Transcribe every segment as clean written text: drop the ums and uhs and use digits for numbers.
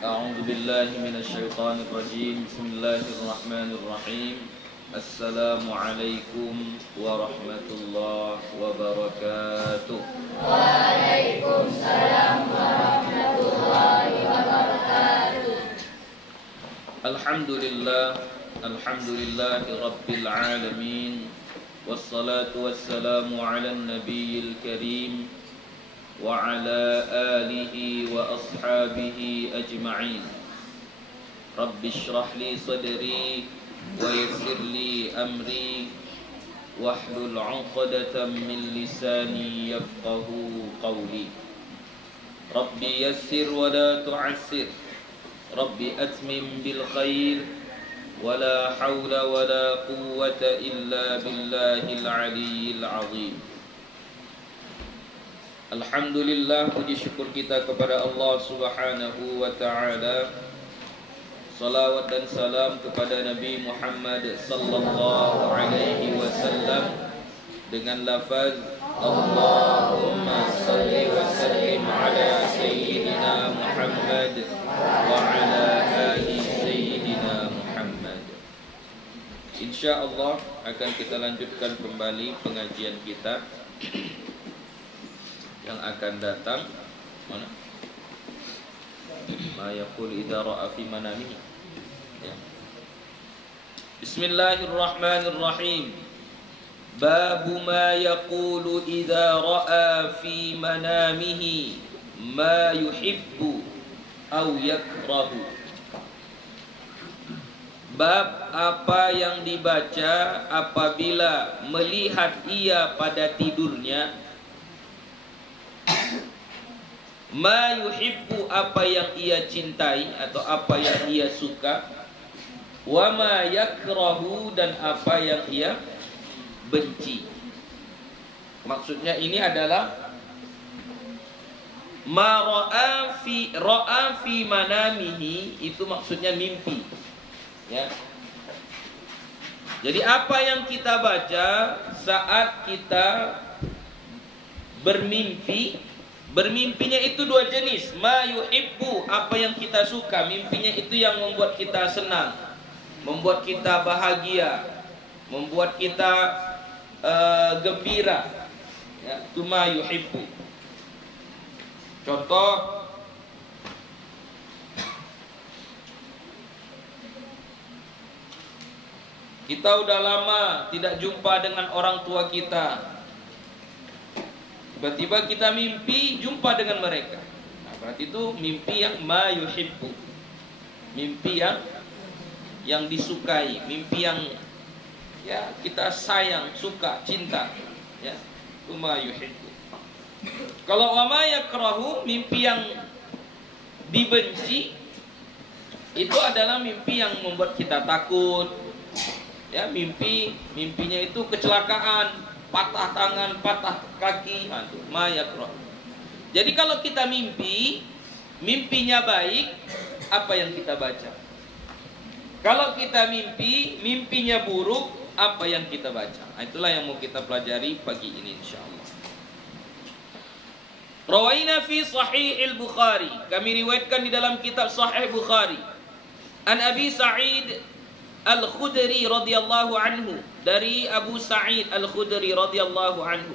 أعوذ بالله من الشيطان الرجيم بسم الله الرحمن الرحيم السلام عليكم ورحمة الله وبركاته. وعليكم السلام ورحمة الله وبركاته. الحمد لله رب العالمين والصلاة والسلام على النبي الكريم وعلى آله وأصحابه أجمعين. رب اشرح لي صدري ويسر لي أمري واحلل عقدة من لساني يفقه قولي. ربي يسر ولا تعسر، ربي أتمم بالخير، ولا حول ولا قوة إلا بالله العلي العظيم. Alhamdulillah, puji syukur kita kepada Allah Subhanahu wa ta'ala. Salawat dan salam kepada Nabi Muhammad sallallahu alaihi wasallam dengan lafaz Allahumma salli wa sallim ala Sayyidina Muhammad wa ala ali Sayyidina Muhammad. InsyaAllah akan kita lanjutkan kembali pengajian kita yang akan datang. Mana? Ma yaqul idza ra'a fi manamihi. Ya. Bismillahirrahmanirrahim. Babu ma yaqulu idza ra'a fi manamihi ma yuhibbu aw yakrahu. Bab apa yang dibaca apabila melihat ia pada tidurnya, ma yuhibbu apa yang ia cintai atau apa yang ia suka, wa ma yakrahu dan apa yang ia benci. Maksudnya ini adalah ma ra'a fi manamihi, itu maksudnya mimpi. Ya. Jadi apa yang kita baca saat kita bermimpi, bermimpinya itu dua jenis. Ma yuhibbu, apa yang kita suka, mimpinya itu yang membuat kita senang, membuat kita bahagia, membuat kita gembira. Ya, itu ma yuhibbu. Contoh, kita udah lama tidak jumpa dengan orang tua kita. Tiba-tiba kita mimpi jumpa dengan mereka. Nah, berarti itu mimpi yang ma yuhibbu. Mimpi yang disukai, mimpi yang ya kita sayang, suka, cinta. Ya, itu ma yuhibbu. Kalau wa ma yakrahu, mimpi yang dibenci, itu adalah mimpi yang membuat kita takut. Ya, mimpinya itu kecelakaan, patah tangan, patah kaki, ma yakrah. Jadi kalau kita mimpinya baik, apa yang kita baca? Kalau kita mimpinya buruk, apa yang kita baca? Nah, itulah yang mau kita pelajari pagi ini insyaallah. Rawaina fi Sahih al-Bukhari, kami riwayatkan di dalam kitab Sahih Bukhari. An Abi Sa'id Al-Khudri radhiyallahu anhu, dari Abu Sa'id Al-Khudri radhiyallahu anhu,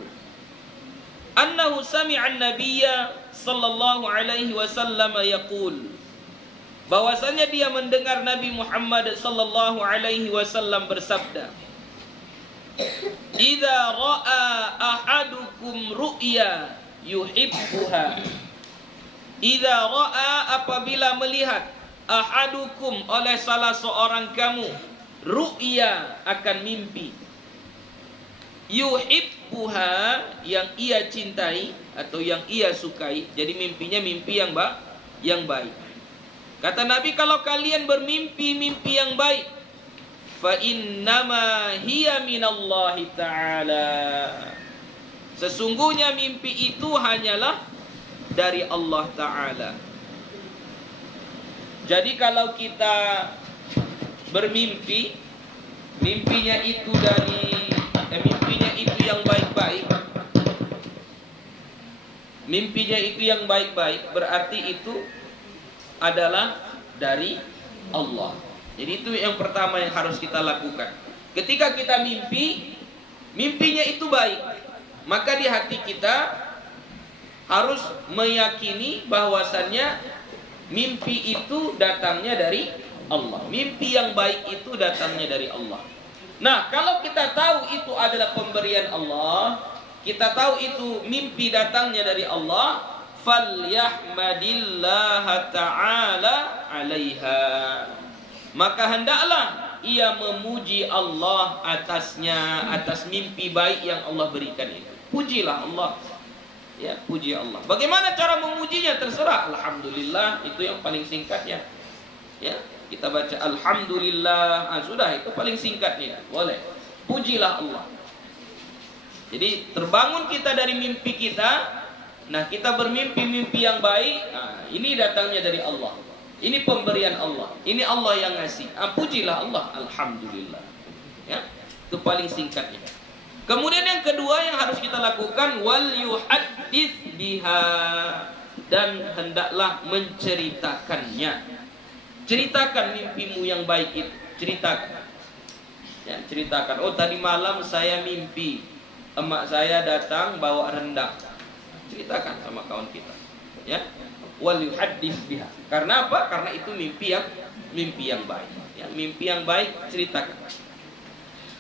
annahu sami'a an-nabiyya sallallahu alaihi wasallam yaqul, bahwasanya dia mendengar Nabi Muhammad sallallahu alaihi wasallam bersabda, idza ra'a ahadukum ru'ya yuhibbuha. Idza ra'a, apabila melihat, ahadukum, oleh salah seorang kamu, ru'ya, akan mimpi, yuhibbuha, yang ia cintai atau yang ia sukai. Jadi mimpinya mimpi yang baik. Kata Nabi, kalau kalian bermimpi mimpi yang baik, fa innama hiya minallahi ta'ala, sesungguhnya mimpi itu hanyalah dari Allah Ta'ala. Jadi kalau kita bermimpi, mimpinya itu yang baik-baik, mimpinya itu yang baik-baik, berarti itu adalah dari Allah. Jadi itu yang pertama yang harus kita lakukan. Ketika kita mimpi, mimpinya itu baik, maka di hati kita harus meyakini bahwasannya mimpi itu datangnya dari Allah. Mimpi yang baik itu datangnya dari Allah. Nah, kalau kita tahu itu adalah pemberian Allah, kita tahu itu mimpi datangnya dari Allah, falyahmadillaha ta'ala 'alaiha. Maka hendaklah ia memuji Allah atasnya, atas mimpi baik yang Allah berikan itu. Pujilah Allah. Ya, puji Allah. Bagaimana cara memujinya? Terserah. Alhamdulillah, itu yang paling singkatnya. Ya, kita baca alhamdulillah. Sudah, itu paling singkatnya. Boleh. Pujilah Allah. Jadi terbangun kita dari mimpi kita. Nah, kita bermimpi-mimpi yang baik. Nah, ini datangnya dari Allah. Ini pemberian Allah. Ini Allah yang ngasih. Pujilah Allah. Alhamdulillah. Ya, itu paling singkatnya. Kemudian yang kedua yang harus kita lakukan, wal yuhaddits biha, dan hendaklah menceritakannya. Ceritakan mimpimu yang baik itu, ceritakan. Ya, ceritakan. Oh, tadi malam saya mimpi emak saya datang bawa rendang. Ceritakan sama kawan kita. Ya, wal yuhaddits biha. Karena apa? Karena itu mimpi yang baik. Ya, mimpi yang baik ceritakan.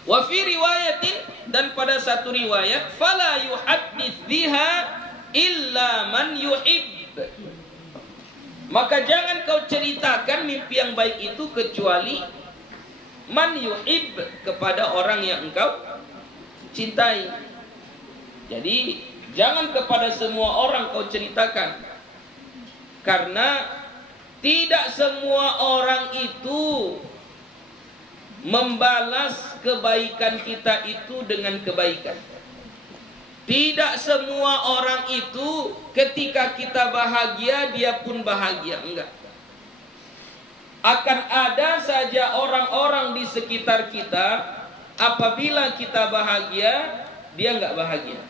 Wa fi riwayatin, dan pada satu riwayat, fala yuhaddits biha illa man yuhib. Maka jangan kau ceritakan mimpi yang baik itu kecuali man yuhib, kepada orang yang engkau cintai. Jadi jangan kepada semua orang kau ceritakan, karena tidak semua orang itu membalas kebaikan kita itu dengan kebaikan. Tidak semua orang itu ketika kita bahagia dia pun bahagia, enggak. Akan ada saja orang-orang di sekitar kita, apabila kita bahagia dia enggak bahagia.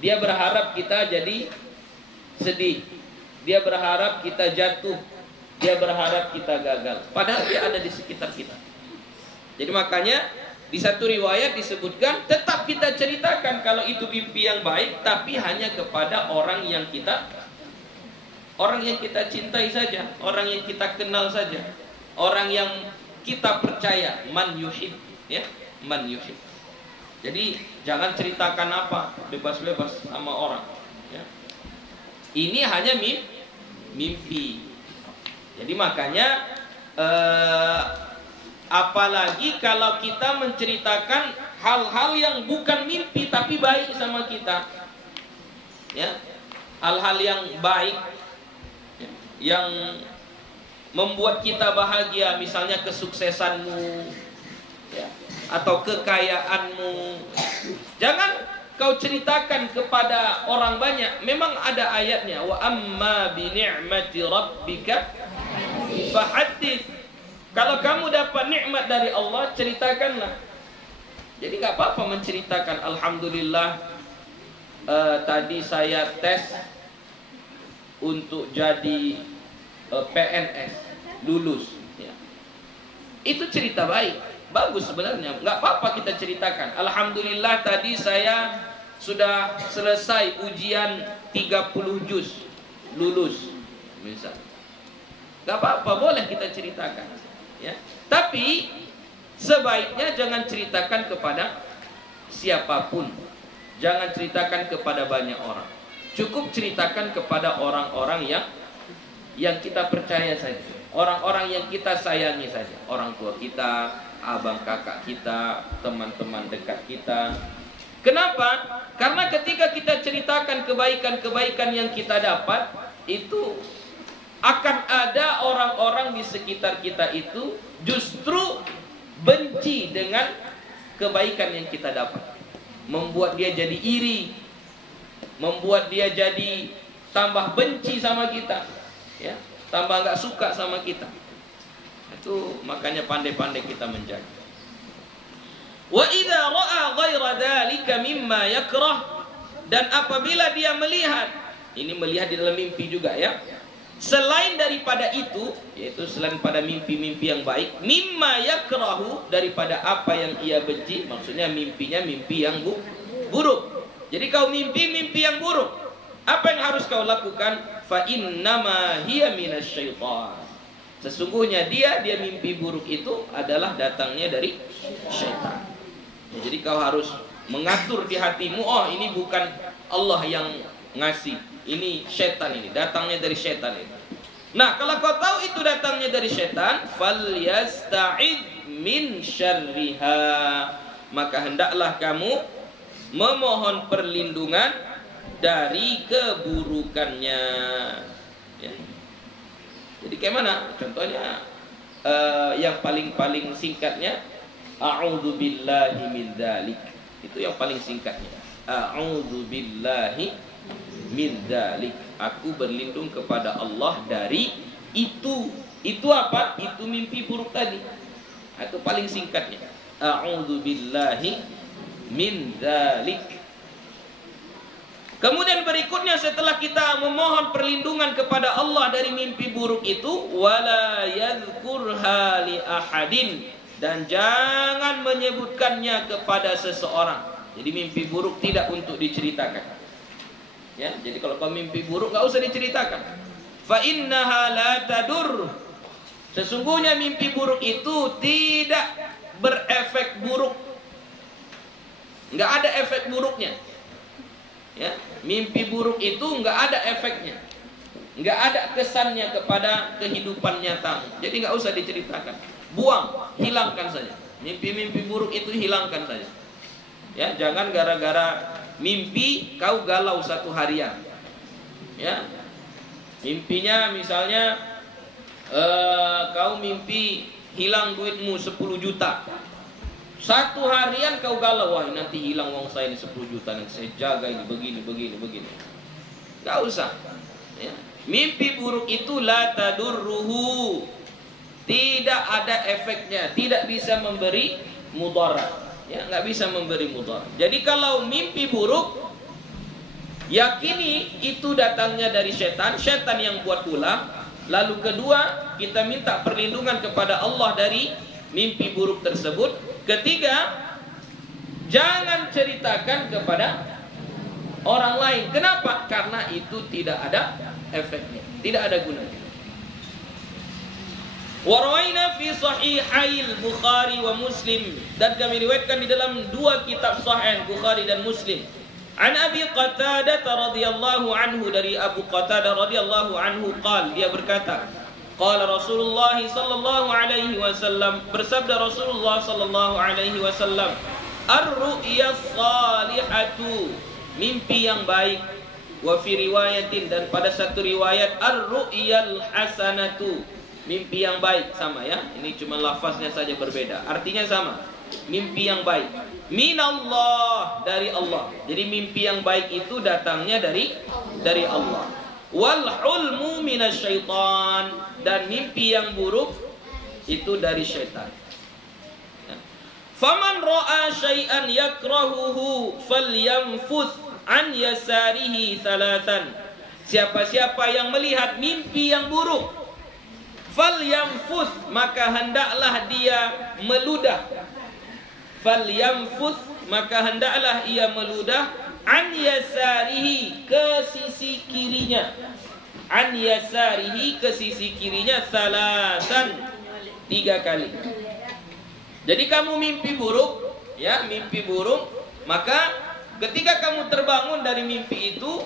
Dia berharap kita jadi sedih. Dia berharap kita jatuh. Dia berharap kita gagal. Padahal dia ada di sekitar kita. Jadi makanya di satu riwayat disebutkan, tetap kita ceritakan kalau itu mimpi yang baik, tapi hanya kepada orang yang kita cintai saja, orang yang kita kenal saja, orang yang kita percaya, man yuhib, ya, man yuhib. Jadi jangan ceritakan apa bebas-bebas sama orang, ya. Ini hanya mimpi. Jadi makanya apalagi kalau kita menceritakan hal-hal yang bukan mimpi tapi baik sama kita, ya, hal-hal yang baik, ya, yang membuat kita bahagia, misalnya kesuksesanmu, ya, atau kekayaanmu, jangan kau ceritakan kepada orang banyak. Memang ada ayatnya, wa amma bi ni'mati rabbika fahaddits. Kalau kamu dapat nikmat dari Allah, ceritakanlah. Jadi nggak apa-apa menceritakan, alhamdulillah, tadi saya tes untuk jadi PNS, lulus. Ya. Itu cerita baik, bagus sebenarnya. Nggak apa-apa kita ceritakan. Alhamdulillah tadi saya sudah selesai ujian 30 juz, lulus, misal. Gak apa-apa, boleh kita ceritakan, ya. Tapi sebaiknya jangan ceritakan kepada siapapun, jangan ceritakan kepada banyak orang. Cukup ceritakan kepada orang-orang yang kita percaya saja, orang-orang yang kita sayangi saja, orang tua kita, abang kakak kita, teman-teman dekat kita. Kenapa? Karena ketika kita ceritakan kebaikan-kebaikan yang kita dapat, itu akan ada orang-orang di sekitar kita itu justru benci dengan kebaikan yang kita dapat, membuat dia jadi iri, membuat dia jadi tambah benci sama kita, ya, tambah nggak suka sama kita. Itu makanya pandai-pandai kita menjaga. Wa idza ra'a ghaira dzalika mimma yakrah, dan apabila dia melihat, ini melihat di dalam mimpi juga, ya, Selain daripada itu, yaitu selain pada mimpi-mimpi yang baik, mimma yakrahu, daripada apa yang ia benci, maksudnya mimpinya mimpi yang buruk. Jadi kau mimpi yang buruk, apa yang harus kau lakukan? Fa innama hiya minasyaitan. Sesungguhnya dia mimpi buruk itu adalah datangnya dari syaitan. Jadi kau harus mengatur di hatimu, oh ini bukan Allah yang ngasih, ini syaitan, ini datangnya dari syaitan ini. Nah, kalau kau tahu itu datangnya dari syaitan, falyasta'id min syarriha, maka hendaklah kamu memohon perlindungan dari keburukannya. Ya. Jadi kayak mana? Contohnya yang paling singkatnya, a'udzubillahi min dzalik. Itu yang paling singkatnya. A'udzubillahi min dzalik. Aku berlindung kepada Allah dari itu. Itu apa? Itu mimpi buruk tadi. Itu paling singkatnya. A'udzubillahi min dzalik. Kemudian berikutnya setelah kita memohon perlindungan kepada Allah dari mimpi buruk itu, wala yadhkurha li ahadin, dan jangan menyebutkannya kepada seseorang. Jadi mimpi buruk tidak untuk diceritakan. Ya, jadi kalau kau mimpi buruk enggak usah diceritakan. Fa innaha la tadur. Sesungguhnya mimpi buruk itu tidak berefek buruk. Enggak ada efek buruknya. Ya, mimpi buruk itu enggak ada efeknya. Enggak ada kesannya kepada kehidupan nyata. Jadi enggak usah diceritakan. Buang, hilangkan saja. Mimpi-mimpi buruk itu hilangkan saja. Ya, jangan gara-gara mimpi kau galau satu harian. Ya. Mimpinya misalnya kau mimpi hilang duitmu 10 juta. Satu harian kau galau, wah nanti hilang uang saya ini 10 juta, nanti saya jaga ini begini. Enggak usah. Ya. Mimpi buruk itu la tadurruhu. Tidak ada efeknya, tidak bisa memberi mudarat. Ya, enggak bisa memberi mudarat. Jadi kalau mimpi buruk, yakini itu datangnya dari setan yang buat ulang. Lalu kedua, kita minta perlindungan kepada Allah dari mimpi buruk tersebut. Ketiga, jangan ceritakan kepada orang lain. Kenapa? Karena itu tidak ada efeknya, tidak ada gunanya. Warawaina fi sahihail Bukhari wa Muslim, dan kami riwayatkan di dalam dua kitab sahih Bukhari dan Muslim. An Abi Qatadah radhiyallahu anhu, dari Abu Qatadah radhiyallahu anhu qala, dia berkata, qala Rasulullah sallallahu alaihi wasallam, bersabda Rasulullah sallallahu alaihi wasallam, ar-ru'ya salihatu, mimpi yang baik, wa fi riwayatin, dan pada satu riwayat ar-ru'yal hasanatu, mimpi yang baik, sama ya. Ini cuma lafaznya saja berbeda, artinya sama. Mimpi yang baik minallah, dari Allah. Jadi mimpi yang baik itu datangnya dari Allah. Wal hulmu minasyaitan, dan mimpi yang buruk itu dari syaitan. Faman ra'a syai'an yakrahuhu falyamfuth an yasarihi thalathan. Siapa-siapa yang melihat mimpi yang buruk, falyamfuth, maka hendaklah dia meludah. Falyamfuth, maka hendaklah ia meludah, an yasarihi, ke sisi kirinya. An yasarihi, ke sisi kirinya, salasan, 3 kali. Jadi kamu mimpi buruk, ya, mimpi buruk, maka ketika kamu terbangun dari mimpi itu,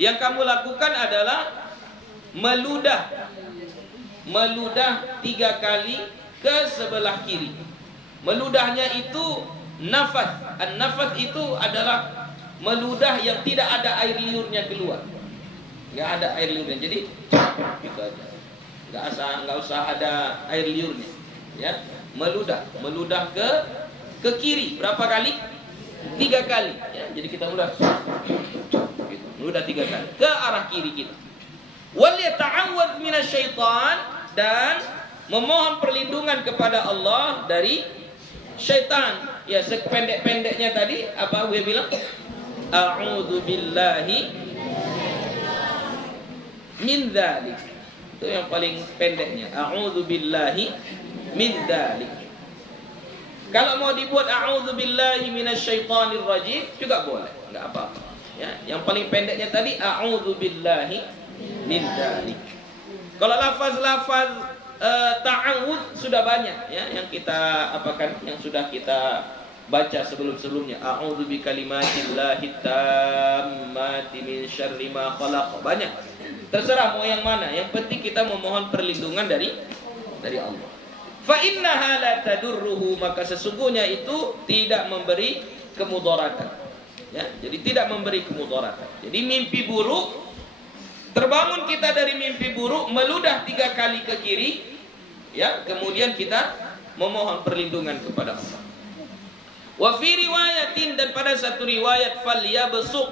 yang kamu lakukan adalah meludah 3 kali ke sebelah kiri. Meludahnya itu nafas. An-nafas itu adalah meludah yang tidak ada air liurnya keluar. Enggak ada air liurnya. Jadi gitu aja. Enggak usah ada air liurnya. Ya, meludah ke kiri. Berapa kali? 3 kali. Ya, jadi kita meludah. Gitu. Meludah 3 kali ke arah kiri kita. Wal yata'awwadz minasyaitan, dan memohon perlindungan kepada Allah dari syaitan. Ya, sependek-pendeknya tadi apa gue bilang? A'udzu billahi min dzalik. Itu yang paling pendeknya. A'udzubillahi min dzalik. Kalau mau dibuat a'udzubillahi minasyaitonir rajim juga boleh, enggak apa-apa. Ya, yang paling pendeknya tadi a'udzubillahi min dzalik. Kalau lafaz-lafaz ta'awudz sudah banyak ya yang kita apakan, yang sudah kita baca sebelum-sebelumnya. A'udzu bikalimatillahi tammati min syarri ma khalaq. Banyak. Terserah mau yang mana, yang penting kita memohon perlindungan dari Allah. Fa innaha la tadurruhu, maka sesungguhnya itu tidak memberi kemudaratan. Ya, jadi tidak memberi kemudaratan. Jadi mimpi buruk, terbangun kita dari mimpi buruk, meludah 3 kali ke kiri, ya, kemudian kita memohon perlindungan kepada Allah. Wa fi riwayatin, dan pada satu riwayat falyabsuq.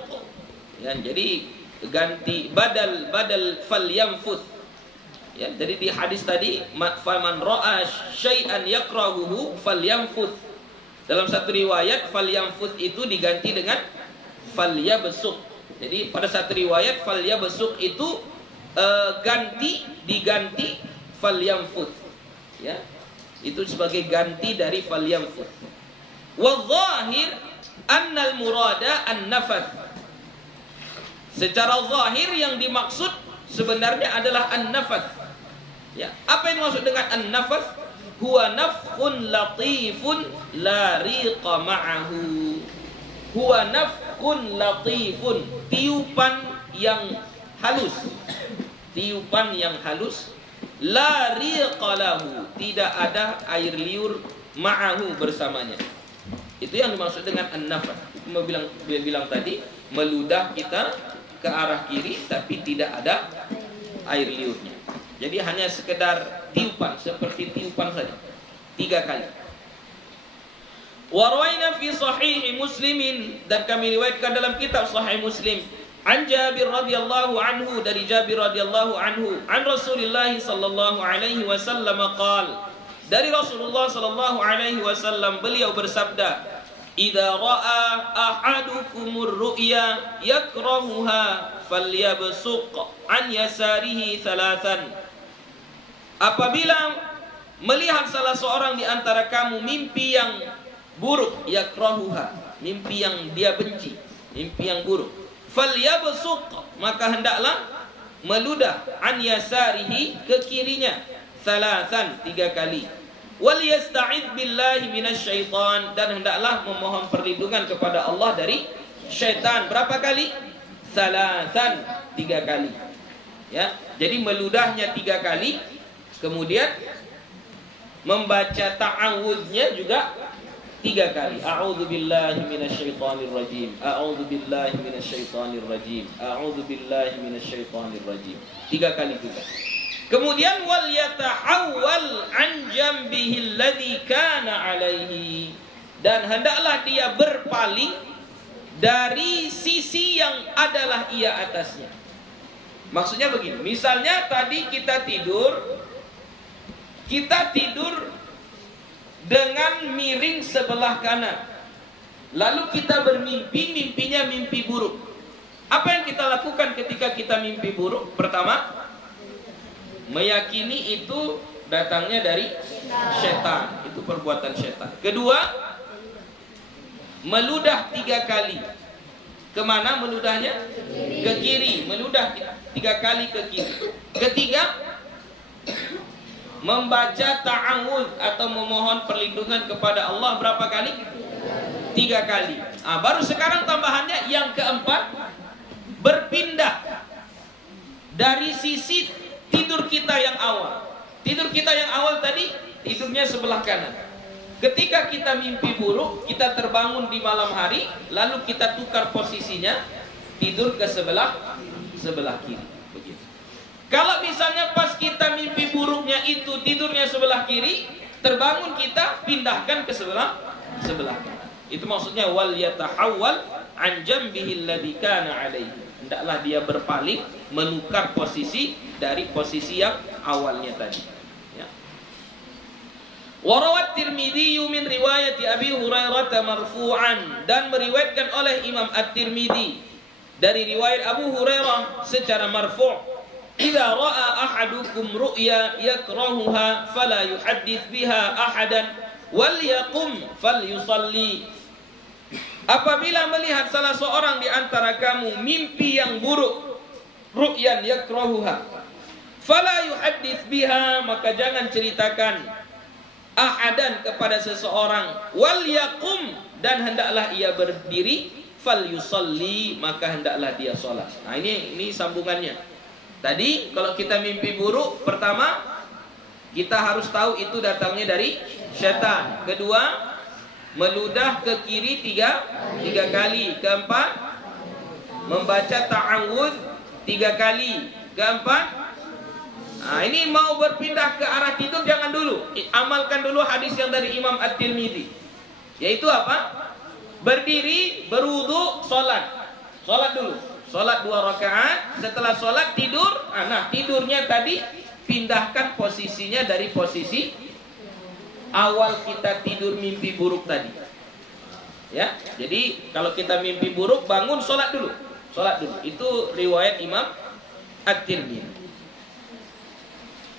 Ya, jadi ganti badal falyamfuth. Ya, jadi di hadis tadi faman ra'a syai'an yakrahuhu falyamfuth. Dalam satu riwayat falyamfuth itu diganti dengan falyabsuq. Jadi pada satu riwayat falyabsuq itu diganti falyamfuth. Ya. Itu sebagai ganti dari falyamfuth. Wa dhahir annal murada an-nafath. Secara zahir yang dimaksud sebenarnya adalah an-nafath. Ya, apa yang dimaksud dengan an-nafath? Huwa nafkhun latifun la riqa ma'ahu. Huwa nafkhun latifun, tiupan yang halus. Tiupan yang halus, la riqa lahu, tidak ada air liur, ma'ahu, bersamanya. Itu yang dimaksud dengan an-nafath. Dia bilang tadi, meludah kita ke arah kiri tapi tidak ada air liurnya. Jadi hanya sekedar tiupan, seperti tiupan saja. 3 kali. Wa rawaina fi sahih Muslimin, dan kami riwayatkan dalam kitab Sahih Muslim, an Jabir radhiyallahu anhu, dari Jabir radhiyallahu anhu, an Rasulillah sallallahu alaihi wasallam qala, dari Rasulullah sallallahu alaihi wasallam beliau bersabda, idza ra'a ahadukumur ru'ya yakrahuha falyabsuq an yasarihi thalathan. Apabila melihat salah seorang di antara kamu mimpi yang buruk, yakrahuha, mimpi yang dia benci, mimpi yang buruk, falyabsuq, maka hendaklah meludah, an yasarihi, ke kirinya, thalathan, 3 kali. Wal yasta'id billahi minasyaitan, dan hendaklah memohon perlindungan kepada Allah dari syaitan. Berapa kali? Thalathan, 3 kali. Ya, jadi meludahnya 3 kali, kemudian membaca ta'awudznya juga 3 kali. A'udzu billahi minasyaitonir rajim. A'udzu billahi minasyaitonir rajim. A'udzu billahi minasyaitonir rajim. 3 kali juga. Kemudian wal yatahawwal an jambihi alladhi kana alaihi, dan hendaklah dia berpaling dari sisi yang adalah ia atasnya. Maksudnya begini, misalnya tadi kita tidur dengan miring sebelah kanan, lalu kita bermimpi, mimpinya mimpi buruk. Apa yang kita lakukan ketika kita mimpi buruk? Pertama, meyakini itu datangnya dari setan, itu perbuatan setan. Kedua, meludah 3 kali. Kemana meludahnya? Ke kiri. Meludah 3 kali ke kiri. Ketiga, membaca ta'awudz atau memohon perlindungan kepada Allah berapa kali? 3 kali. Baru sekarang tambahannya yang keempat, berpindah dari sisi tidur kita yang awal. Tidur kita yang awal tadi, tidurnya sebelah kanan. Ketika kita mimpi buruk, kita terbangun di malam hari, lalu kita tukar posisinya, tidur ke sebelah kiri. Begitu. Kalau misalnya pas kita mimpi buruknya itu tidurnya sebelah kiri, terbangun kita pindahkan ke sebelah kanan. Itu maksudnya wal yatahawwal an jambihi alladhi kana alaihi. Hendaklah dia berpaling, menukar posisi dari posisi yang awalnya tadi. Ya. Warawat Tirmidzi min riwayat Abi Hurairah marfu'an, dan meriwayatkan oleh Imam At-Tirmidzi dari riwayat Abu Hurairah secara marfu', idza ra'a ahadukum ru'ya yakrahuha fala yuhaddits biha ahadan wal yaqum falyusalli. Apabila melihat salah seorang di antara kamu mimpi yang buruk, ru'yan yakrahuha fala yuhaddits biha, maka jangan ceritakan ahadan kepada seseorang, wal yaqum, dan hendaklah ia berdiri, fal yusalli, maka hendaklah dia salat. Nah, ini sambungannya. Tadi kalau kita mimpi buruk, pertama kita harus tahu itu datangnya dari syaitan. Kedua, meludah ke kiri tiga kali. Keempat, membaca ta'awudz 3 kali. Keempat, nah, ini mau berpindah ke arah tidur jangan dulu. Amalkan dulu hadis yang dari Imam At-Tirmidzi. Yaitu apa? Berdiri, berwudu, salat. Salat dulu. Salat 2 rakaat, setelah salat tidur. Nah, tidurnya tadi pindahkan posisinya dari posisi awal kita tidur mimpi buruk tadi. Ya, jadi kalau kita mimpi buruk bangun salat dulu. Salat dulu. Itu riwayat Imam At-Tirmidzi.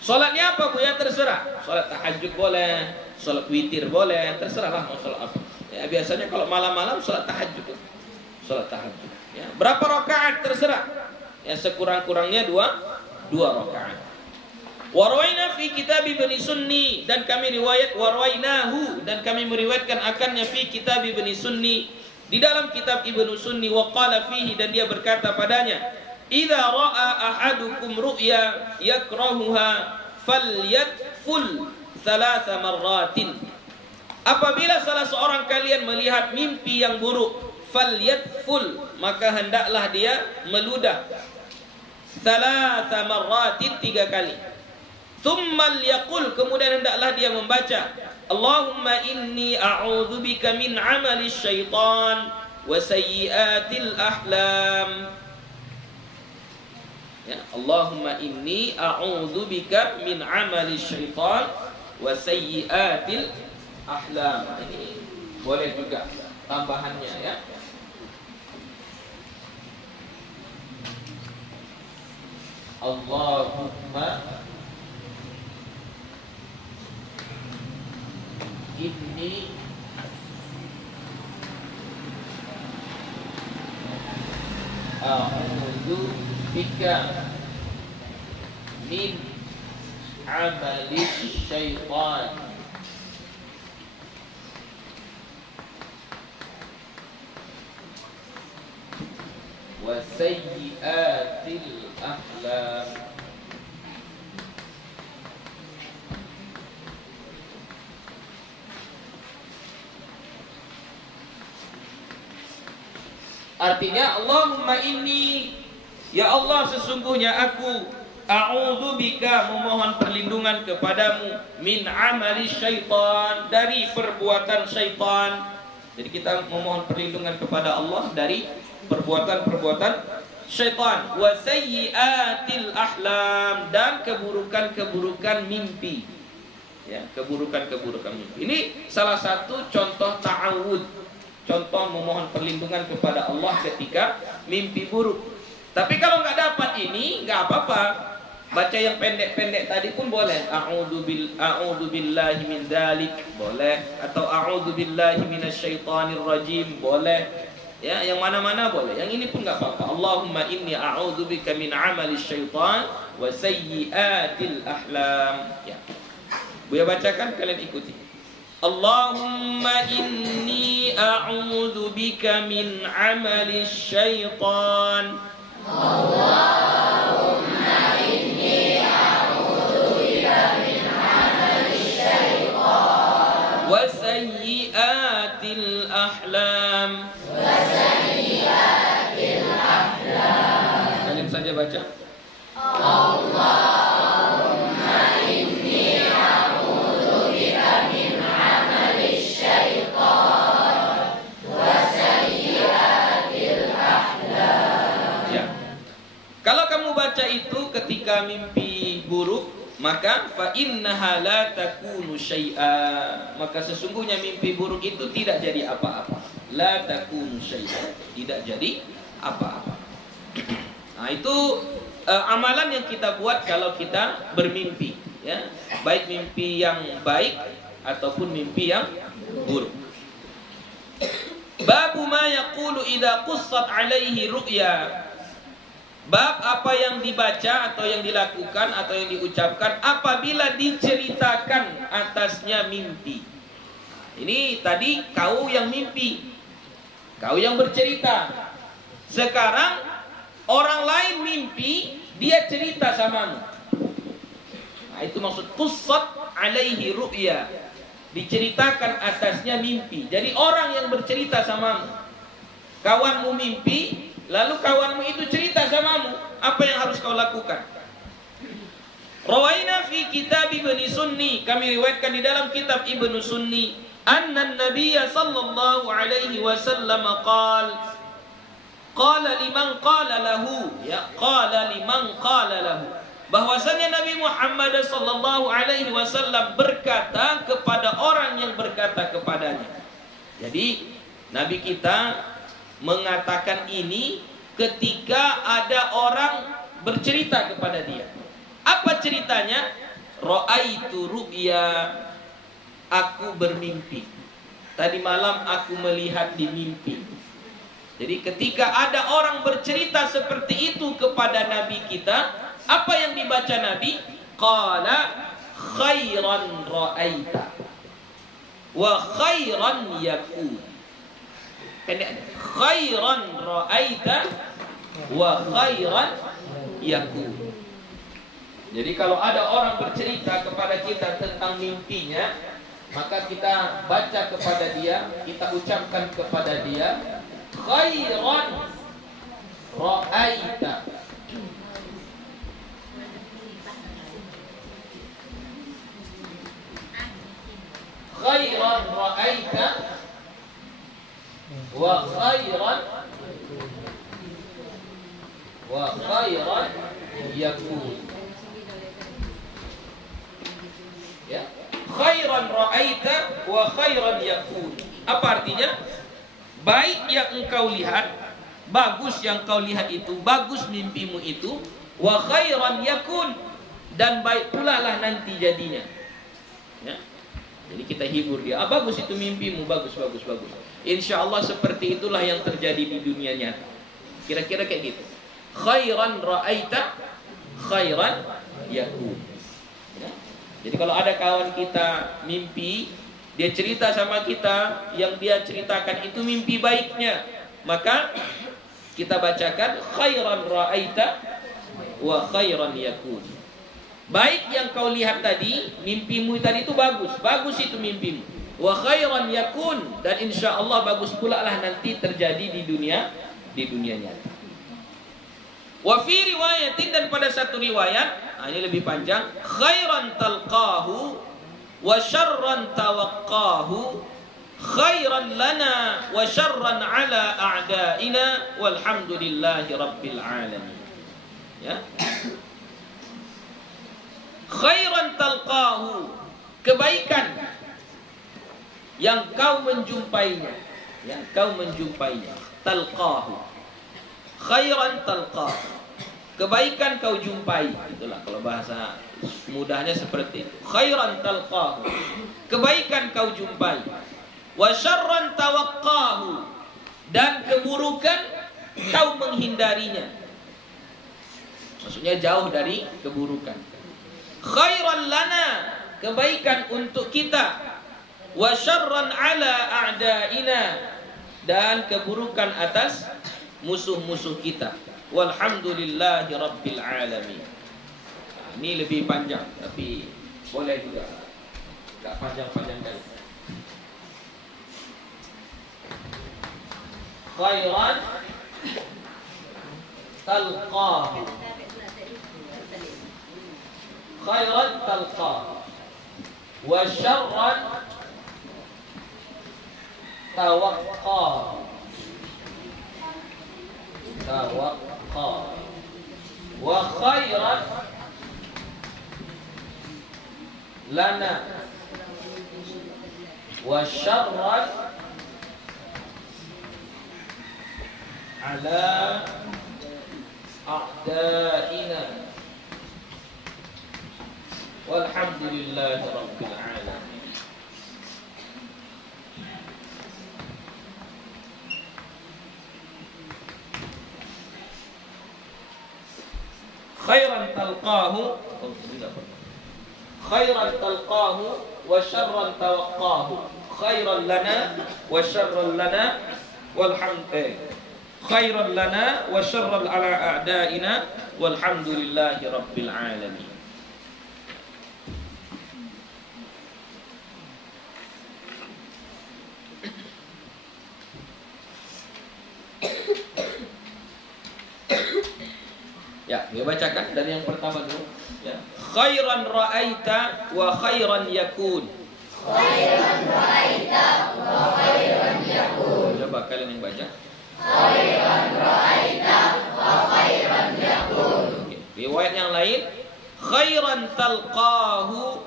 Salatnya apa, Bu? Ya terserah. Salat tahajud boleh, salat witir boleh, terserahlah mau salat apa. Ya, biasanya kalau malam-malam salat tahajud. Salat tahajud. Ya, berapa rakaat terserah. Ya, sekurang-kurangnya 2 rakaat. Warwaina fi kitab Ibnu Sunni, dan kami riwayat warwainahu, dan kami meriwayatkan akannya fi kitab Ibnu Sunni, di dalam kitab Ibnu Sunni, wa qala fihi, dan dia berkata padanya, idza ra'a ahadukum ru'ya yakrahuha falyatful 3 marratin. Apabila salah seorang kalian melihat mimpi yang buruk, falyatful, maka hendaklah dia meludah 3 marratin 3 kali. Tsumma liyaqul, kemudian hendaklah dia membaca, Allahumma inni a'udzubika min 'amali syaitan wa sayyiatil ahlam. Ya, Allahumma inni a'udzubika min 'amali syaitan wa sayyiatil ahlam. Ini boleh juga tambahannya, ya. Allahumma inni a'udzu bika min amali syaitan wa sayyiatil ahlam. Artinya, Allahumma inni, ya Allah, sesungguhnya aku, a'udzubika, memohon perlindungan kepadamu, min amali syaitan, dari perbuatan syaitan. Jadi kita memohon perlindungan kepada Allah dari perbuatan-perbuatan syaitan, wa sayyiatil ahlam, dan keburukan-keburukan mimpi. Ya, keburukan-keburukan mimpi. Ini salah satu contoh ta'awud, contoh memohon perlindungan kepada Allah ketika mimpi buruk. Tapi kalau nggak dapat ini, nggak apa-apa. Baca yang pendek-pendek tadi pun boleh. A'udzu billahi min dzalik, boleh. Atau a'udzu billahi minasyaitonir rajim, boleh. Ya, yang mana-mana boleh. Yang ini pun nggak apa-apa. Allahumma inni a'udzubika min 'amali syaitan wa sayyiatil ahlam. Ya. Buya bacakan, kalian ikuti. Allahumma inni a'udzu bika min 'amali syaitan. Allahumma inni a'udzu bika min 'amali syaitan wa sayyiatil ahlam. Wa sayyiatil ahlam. Kalian saja baca. Allahumma inni a'udzu bika min 'amali syaitan wa sayyiatil ahlam. Ya. Kalau kamu baca itu ketika mimpi buruk, maka fa innaha la takunu syai'a, maka sesungguhnya mimpi buruk itu tidak jadi apa-apa. La takunu syai'a, tidak jadi apa-apa. Nah, itu amalan yang kita buat kalau kita bermimpi, ya, baik mimpi yang baik ataupun mimpi yang buruk. Babu ma yaqulu idza qussat alaihi ru'ya. Bab apa yang dibaca atau yang dilakukan atau yang diucapkan apabila diceritakan atasnya mimpi. Ini tadi kau yang mimpi, kau yang bercerita. Sekarang orang lain mimpi, dia cerita samamu. Nah, itu maksud qussat alaihi ru'ya. Diceritakan atasnya mimpi. Jadi orang yang bercerita samamu, kawanmu mimpi, lalu kawanmu itu cerita samamu, apa yang harus kau lakukan? Rawaina fi kitab Ibnu Sunni, kami riwayatkan di dalam kitab Ibnu Sunni, anna Nabiy sallallahu alaihi wasallam qala liman qala lahu, ya, qala liman qala lahu, bahwasanya Nabi Muhammad sallallahu alaihi wasallam berkata kepada orang yang berkata kepadanya. Jadi Nabi kita mengatakan ini ketika ada orang bercerita kepada dia. Apa ceritanya? Ra'aitu ru'ya, aku bermimpi. Tadi malam aku melihat di mimpi. Jadi ketika ada orang bercerita seperti itu kepada Nabi kita, apa yang dibaca Nabi? Qala khairan ra'aita wa khairan yakun. Khairan ra'aita wa khairan yakun. Jadi kalau ada orang bercerita kepada kita tentang mimpinya, maka kita baca kepada dia, kita ucapkan kepada dia, khairan ra'aita, khairan ra'aita wa khairan yakun. Ya, khairan ra'aita wa khairan yakun. Apa artinya? Baik yang engkau lihat, bagus yang kau lihat itu, bagus mimpimu itu, wa khairan yakun, dan baik pula lah nanti jadinya. Ya. Jadi kita hibur dia. Bagus itu mimpimu, bagus. Insya Allah seperti itulah yang terjadi di dunia nyata. Kira-kira kayak gitu. Khairan ra'aita, khairan yakun. Ya. Jadi kalau ada kawan kita mimpi, dia cerita sama kita, yang dia ceritakan itu mimpi baiknya, maka kita bacakan khairan ra'aita wa khairan yakun. Baik yang kau lihat tadi, mimpimu tadi itu bagus itu mimpimu. Wa khairan yakun, dan insya Allah bagus pula lah nanti terjadi di dunia nyata. Wa fi riwayatin, dan pada satu riwayat, ini lebih panjang, khairan talqahu wa syarran tawaqqahu, khairan lana wa syarran ala a'daina, walhamdulillahi rabbil alamin. Ya. Khairan talqahu, kebaikan yang kau menjumpainya, ya, kau menjumpainya. Talqahu, khairan talqahu, kebaikan kau jumpai. Itulah kalau bahasa mudahnya seperti itu. Khairan talqahu, kebaikan kau jumpai. Wa syarran tawaqqahu, dan keburukan kau menghindarinya. Maksudnya jauh dari keburukan. Khairan lana, kebaikan untuk kita. Wa syarran ala a'daina, dan keburukan atas musuh-musuh kita. Walhamdulillahi rabbil alamin. Ini lebih panjang, tapi boleh juga enggak panjang-panjang kali. Khairan talqahu, khairan talqahu, wa syarran tawaqqahu, wa khairan lana, wa syarran ala أعدائنا والحمد لله رب العالمين. خيرا تلقاه خيرا تلقاه وشرا توقاه خيرا لنا وشرا لنا والحمد خيرا لنا وشرا على أعدائنا والحمد لله رب العالمين. Ya, dia bacakan dari yang pertama dulu. Ya. Khairan ra'aita wa khairan yakun. Khairan ra'aita wa khairan yakun. Coba kalian yang baca. Khairan ra'aita wa khairan yakun. Oke. Riwayat yang lain, khairan talqahu.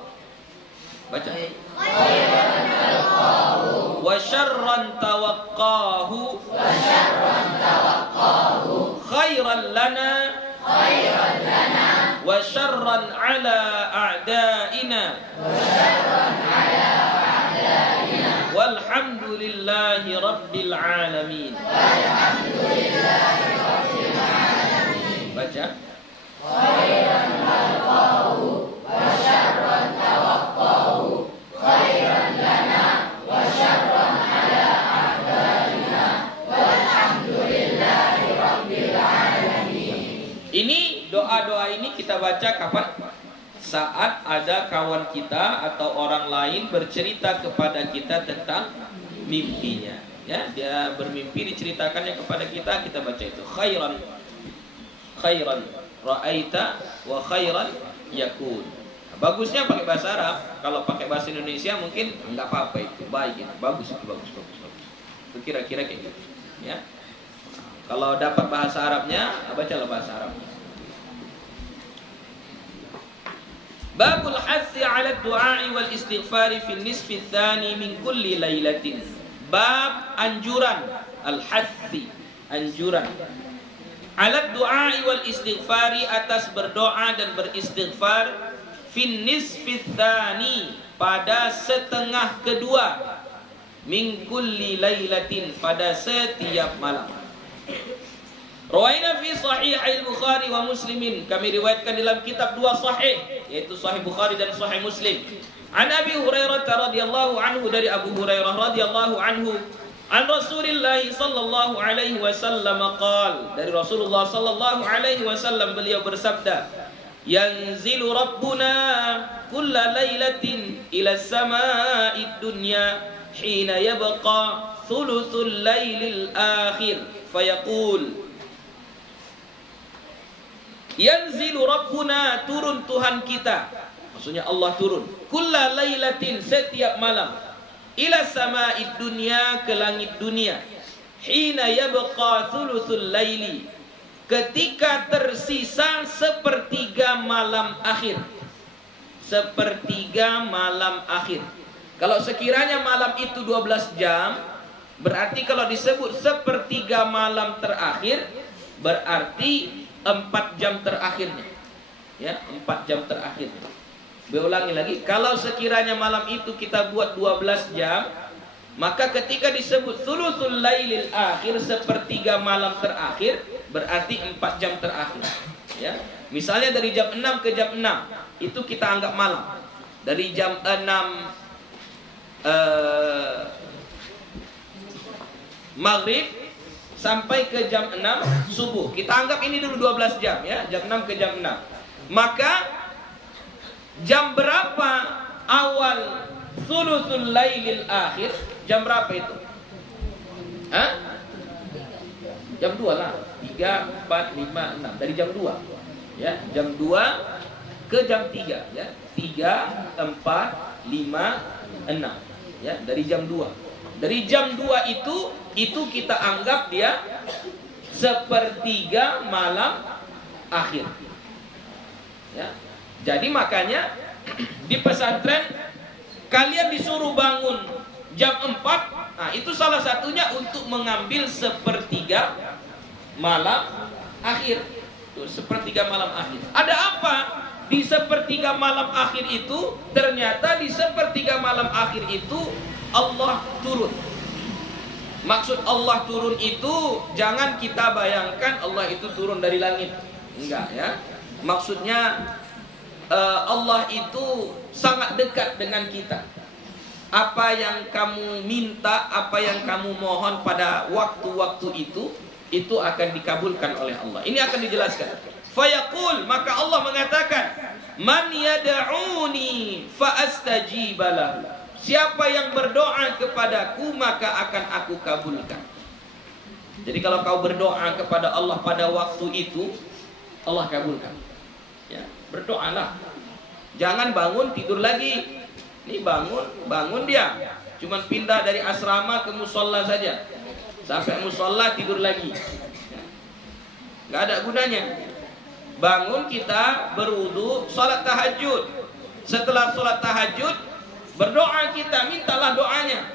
Baca. Khairan talqahu Wa syarran tawaqqahu. wa syarran tawaqqahu. Khairan lana Khairan lana wa syarran ala a'daina. wa syarran ala a'daina. Walhamdulillahi rabbil alamin. Walhamdulillahi rabbil alamin. Baca. Khairan talqahu wa syarran tawaqqahu. Khairan lana wa syarran ala a'daina. Walhamdulillahi rabbil alamin. Ini doa-doa ini kita baca kapan? Saat ada kawan kita atau orang lain bercerita kepada kita tentang mimpinya. Ya, dia bermimpi diceritakannya kepada kita, kita baca itu. Khairan ra'aita wa khairan yakun. Bagusnya pakai bahasa Arab. Kalau pakai bahasa Indonesia mungkin enggak apa-apa itu. Baik ya. Bagus. Itu kira-kira kayak gitu. Ya. Kalau dapat bahasa Arabnya, bacalah bahasa Arabnya. Babul hathi 'ala du'a'i wal istighfari fi nisfi tsani min kulli lailatin. Bab anjuran, al-hathi, anjuran. 'Ala du'a'i wal istighfari, atas berdoa dan beristighfar, fi nisfi tsani, pada setengah kedua, min kulli lailatin, pada setiap malam. Rawaina fi sahih al-Bukhari wa Muslimin, kami riwayatkan dalam kitab dua sahih, yaitu Sahih Bukhari dan Sahih Muslim. An Abi Hurairah radhiyallahu anhu, dari Abu Hurairah radhiyallahu anhu, an Rasulillah sallallahu alaihi wasallam qaal, dari Rasulullah sallallahu alaihi wasallam beliau bersabda, yanzilu rabbuna kulla lailatin ila sama'id dunya hina yabqa thuluthul lailil akhir fayaqul, yanzilu rabbuna, turun Tuhan kita, maksudnya Allah turun, kulla lailatin, setiap malam, ila sama'id dunya, ke langit dunia, hina yabqa thuluthul laili, ketika tersisa sepertiga malam akhir. Sepertiga malam akhir. Kalau sekiranya malam itu 12 jam, berarti kalau disebut sepertiga malam terakhir, berarti 4 jam terakhirnya. Ya, 4 jam terakhirnya. Berulangi lagi, kalau sekiranya malam itu kita buat 12 jam, maka ketika disebut thuluthul lailil akhir, sepertiga malam terakhir, berarti 4 jam terakhir. Ya. Misalnya dari jam 6 ke jam 6, itu kita anggap malam. Dari jam 6 maghrib sampai ke jam 6 subuh, kita anggap ini dulu 12 jam, ya, jam 6 ke jam 6. Maka jam berapa awal thuluthul lailil akhir? Jam berapa itu? Hah? Jam 2 lah. 3, 4, 5, 6. Dari jam 2. Ya, jam 2 ke jam 3, ya. 3, 4, 5, 6. Ya, dari jam 2. Dari jam 2 itu kita anggap dia sepertiga malam akhir. Ya. Jadi makanya di pesantren kalian disuruh bangun jam 4. Nah, itu salah satunya untuk mengambil sepertiga malam akhir. Itu sepertiga malam akhir. Ada apa di sepertiga malam akhir itu? Ternyata di sepertiga malam akhir itu Allah turun. Maksud Allah turun itu jangan kita bayangkan Allah itu turun dari langit. Enggak ya. Maksudnya Allah itu sangat dekat dengan kita. Apa yang kamu minta, apa yang kamu mohon pada waktu-waktu itu akan dikabulkan oleh Allah. Ini akan dijelaskan. Fayaqul, maka Allah mengatakan, man yad'uni fa astajiba lahu. Siapa yang berdoa kepadaku maka akan aku kabulkan. Jadi kalau kau berdoa kepada Allah pada waktu itu, Allah kabulkan. Ya, berdoalah. Jangan bangun tidur lagi. Ini bangun dia. Cuman pindah dari asrama ke musola saja. Sampai musola tidur lagi. Nggak ada gunanya. Bangun kita berwudu, sholat tahajud. Setelah sholat tahajud, berdoa kita, mintalah doanya.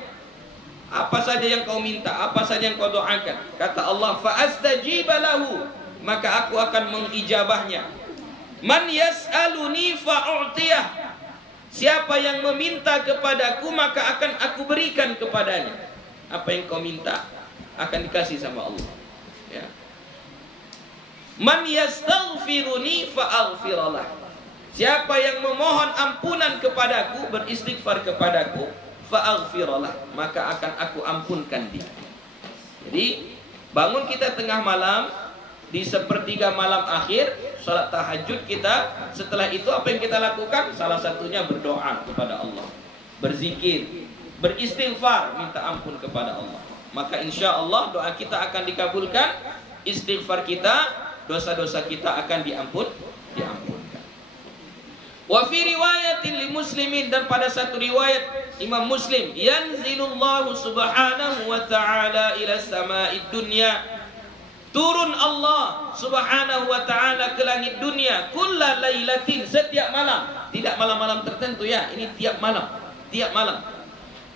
Apa saja yang kau minta, apa saja yang kau doakan. Kata Allah, fa'astajiba lahu, maka aku akan mengijabahnya. Man yas'aluni fa'u'tiyah. Siapa yang meminta kepadaku maka akan aku berikan kepadanya. Apa yang kau minta akan dikasih sama Allah. Ya. Man yastaghfiruni fa'aghfiralah. Siapa yang memohon ampunan kepadaku, beristighfar kepadaku, fa'aghfiralah, maka akan aku ampunkan dia. Jadi bangun kita tengah malam, di sepertiga malam akhir, salat tahajud kita. Setelah itu apa yang kita lakukan? Salah satunya berdoa kepada Allah, berzikir, beristighfar, minta ampun kepada Allah. Maka insya Allah doa kita akan dikabulkan, istighfar kita, dosa-dosa kita akan diampunkan. Wa fi riwayatin li muslimin, dan pada satu riwayat Imam Muslim, yanzilullahu subhanahu wa ta'ala ila sama'id dunya. Turun Allah subhanahu wa ta'ala ke langit dunia kulla lailatin, setiap malam. Tidak malam-malam tertentu ya, ini tiap malam. Tiap malam.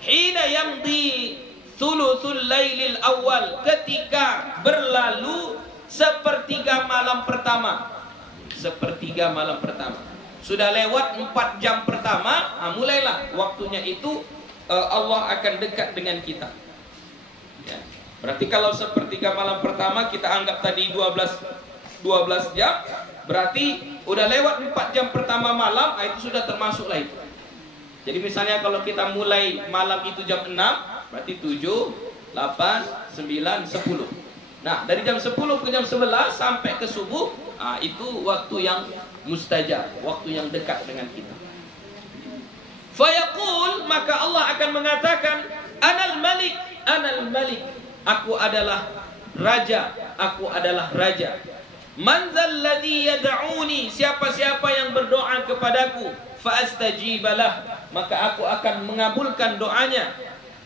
Hina yamdi thuluthul lailil awal, ketika berlalu sepertiga malam pertama. Sepertiga malam pertama. Sudah lewat 4 jam pertama, mulailah waktunya itu Allah akan dekat dengan kita. Ya. Berarti kalau sepertiga malam pertama kita anggap tadi 12 jam, berarti udah lewat 4 jam pertama malam, itu sudah termasuklah itu. Jadi misalnya kalau kita mulai malam itu jam 6, berarti 7, 8, 9, 10. Nah, dari jam 10 ke jam 11 sampai ke subuh, itu waktu yang mustajab, waktu yang dekat dengan kita. Fayaqul, maka Allah akan mengatakan, Anal Malik, Anal Malik. Aku adalah raja, aku adalah raja. Man dzalladzi yad'uni, siapa-siapa yang berdoa kepadaku, fa astajibalah, maka aku akan mengabulkan doanya.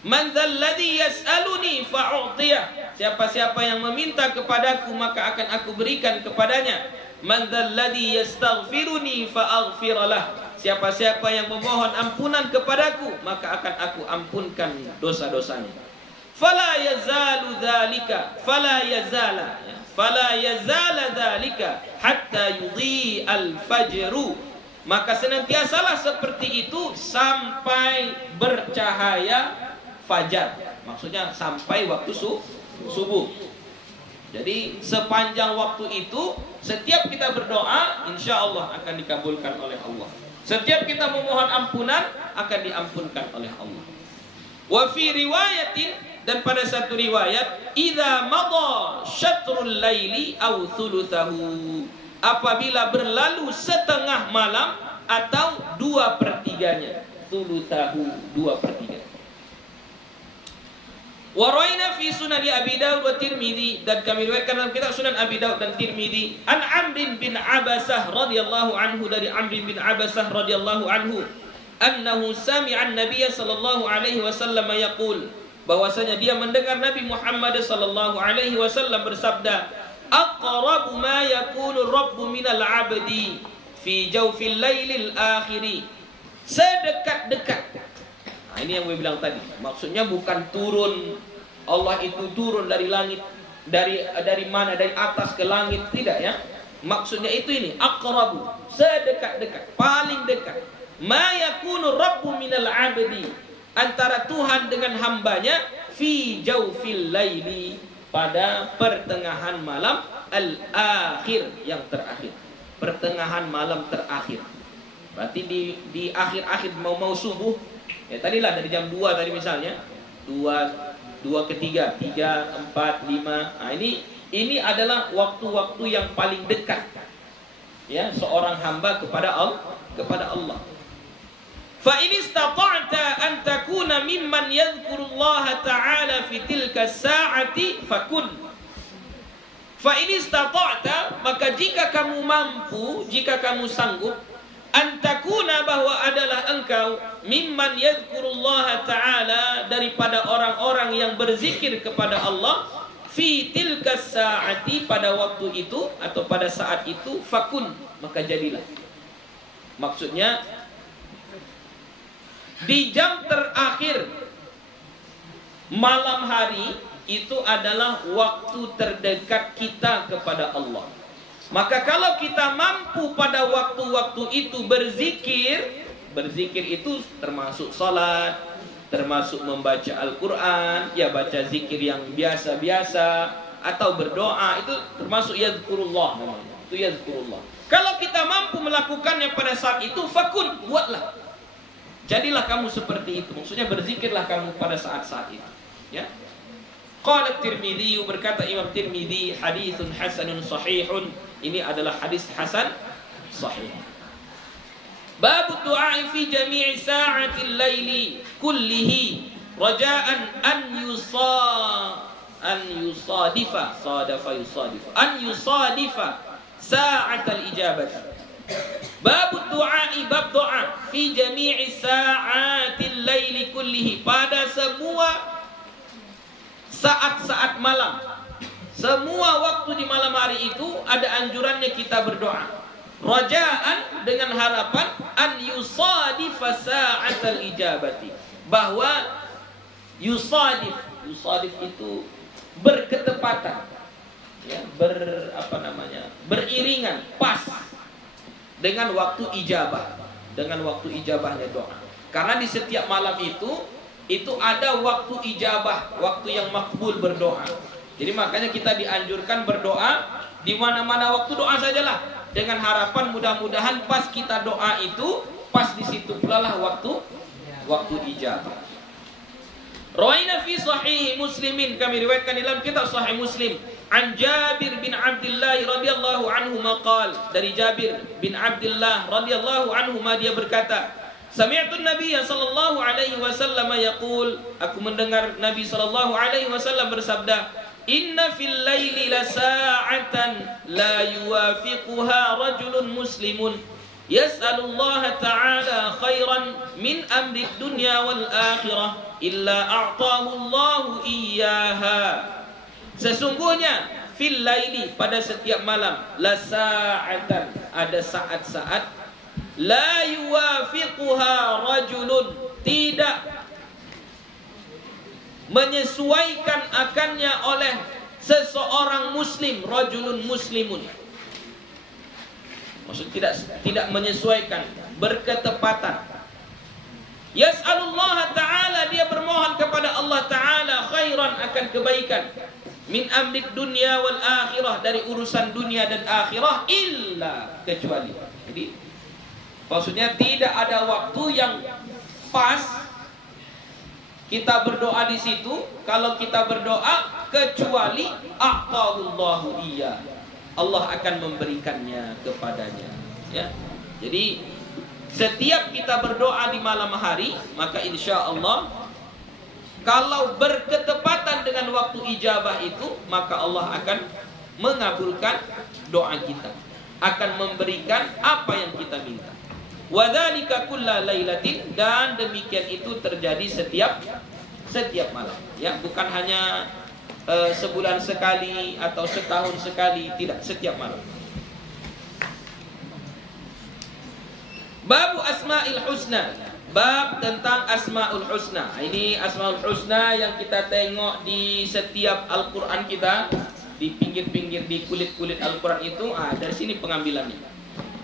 Man dzalladzi yas'aluni fa u'tiyah, siapa-siapa yang meminta kepadaku maka akan aku berikan kepadanya. Man dzalladzi yastaghfiruni fa aghfiralah, siapa-siapa yang memohon ampunan kepadaku maka akan aku ampunkan dosa-dosanya. Fala yazalu dzalika, fala yazala dzalika hatta yudhi al-fajru, maka senantiasalah seperti itu sampai bercahaya fajar. Maksudnya sampai waktu subuh. Jadi sepanjang waktu itu setiap kita berdoa insya Allah akan dikabulkan oleh Allah. Setiap kita memohon ampunan akan diampunkan oleh Allah. Wa fi riwayatin, dan pada satu riwayat, idza madha syatrul laili aw thuluthahu, apabila berlalu setengah malam atau 2/3-nya. Thuluthahu, 2/3. Wa rawaina fi sunan Abi Daud wa Tirmidzi, dan kami riwayatkan dalam kitab Sunan Abi Daud dan Tirmidzi, an Amr bin Abasah radhiyallahu anhu, dari Amr bin Abasah radhiyallahu anhu, annahu sami'a an-nabiy sallallahu alaihi wasallam yaqul, bahwasanya dia mendengar Nabi Muhammad sallallahu alaihi wasallam bersabda, aqrabu ma yakunu rabbu minal 'abdi fi jawfil lailil akhiri, sedekat-dekat. Nah, ini yang gue bilang tadi. Maksudnya bukan turun, Allah itu turun dari langit, dari mana, dari atas ke langit, tidak ya. Maksudnya itu ini, aqrabu, sedekat-dekat, paling dekat. Ma yakunu rabbu minal abdi, antara Tuhan dengan hambanya, fi jawfil laili, pada pertengahan malam al-akhir, yang terakhir. Pertengahan malam terakhir. Berarti di akhir-akhir mau subuh, ya tadilah dari jam 2 tadi misalnya, 2 ke 3, 3, 4, 5. Nah, ini adalah waktu-waktu yang paling dekat, ya, seorang hamba kepada Allah. Fa in istata'ta an takuna mimman yadhkurullaha ta'ala fi tilka as-sa'ati fakun. Fa in istata'ta, maka jika kamu mampu, jika kamu sanggup, antakuna, bahwa adalah engkau, mimman yadhkurullaha ta'ala, daripada orang-orang yang berzikir kepada Allah, fi tilka sa'ati, pada waktu itu atau pada saat itu, fakun, maka jadilah. Maksudnya di jam terakhir malam hari itu adalah waktu terdekat kita kepada Allah. Maka kalau kita mampu pada waktu-waktu itu berzikir itu termasuk salat, termasuk membaca Al-Quran, ya baca zikir yang biasa-biasa, atau berdoa, itu termasuk yazkurullah namanya. Itu yazkurullah. Kalau kita mampu melakukannya pada saat itu, fakun, buatlah. Jadilah kamu seperti itu. Maksudnya berzikirlah kamu pada saat-saat itu. Ya. Qala Tirmidzi, berkata Imam Tirmidzi, haditsun hasanun sahihun. Ini adalah hadis hasan sahih. Bab du'a fi jami'i sa'atil laili kullihi raja'an an yusadifa sa'atal ijabah. Bab du'a, bab doa fi jami'i sa'atil laili kullihi, pada semua saat-saat malam. Semua waktu di malam hari itu ada anjurannya kita berdoa. Raja'an, dengan harapan, an yusadifa sa'atal ijabati, bahwa yusadif itu berketepatan, ya, beriringan, pas dengan waktu ijabah, dengan waktu ijabahnya doa. Karena di setiap malam itu ada waktu ijabah, waktu yang makbul berdoa. Jadi makanya kita dianjurkan berdoa di mana-mana waktu, doa sajalah, dengan harapan mudah-mudahan pas kita doa itu, pas di situ pula lah waktu ijabah. Rawaina fi sahih Muslimin, kami riwayatkan dalam kitab Sahih Muslim, an Jabir bin Abdullah radhiyallahu anhu maqal, dari Jabir bin Abdullah radhiyallahu anhu dia berkata, sami'tu Nabiy sallallahu alaihi wasallam yaqul, aku mendengar Nabi sallallahu alaihi wasallam bersabda, inna fil laili la sa'atan la yuwafiquha rajulun muslimun yas'alullaha ta'ala khairan min amri dunya wal akhirah illa a'tahu Allahu iyyaha. Sesungguhnya fil laili, pada setiap malam, la sa'atan, ada saat-saat, la yuwafiquha rajulun, tidak menyesuaikan akannya oleh seseorang muslim, rajulun muslimun. Maksud tidak menyesuaikan, berketepatan. Yas'alullah ta'ala, dia bermohon kepada Allah ta'ala khairan, akan kebaikan, min amrik dunia wal akhirah, dari urusan dunia dan akhirah, illa, kecuali. Jadi maksudnya tidak ada waktu yang pas kita berdoa di situ, kalau kita berdoa, kecuali a'tahullahu iya, Allah akan memberikannya kepadanya. Ya. Jadi setiap kita berdoa di malam hari, maka insya Allah kalau berketepatan dengan waktu ijabah itu, maka Allah akan mengabulkan doa kita, akan memberikan apa yang kita minta. Wadzalika kulla lailatin, dan demikian itu terjadi setiap malam, ya, bukan hanya sebulan sekali atau setahun sekali, tidak, setiap malam. Bab Asmaul Husna, bab tentang Asmaul Husna. Ini Asmaul Husna yang kita tengok di setiap Al-Quran kita, di pinggir-pinggir, di kulit-kulit Al-Quran itu, dari sini pengambilannya.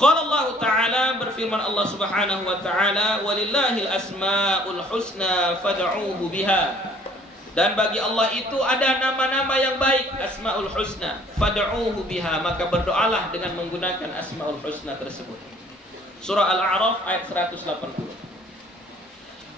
Qala Allah Ta'ala, berfirman Allah Subhanahu wa Ta'ala, walillahil asma'ul husna fad'uuhu biha. Dan bagi Allah itu ada nama-nama yang baik, asma'ul husna, fad'uuhu biha, maka berdoalah dengan menggunakan asma'ul husna tersebut. Surah Al-A'raf ayat 180.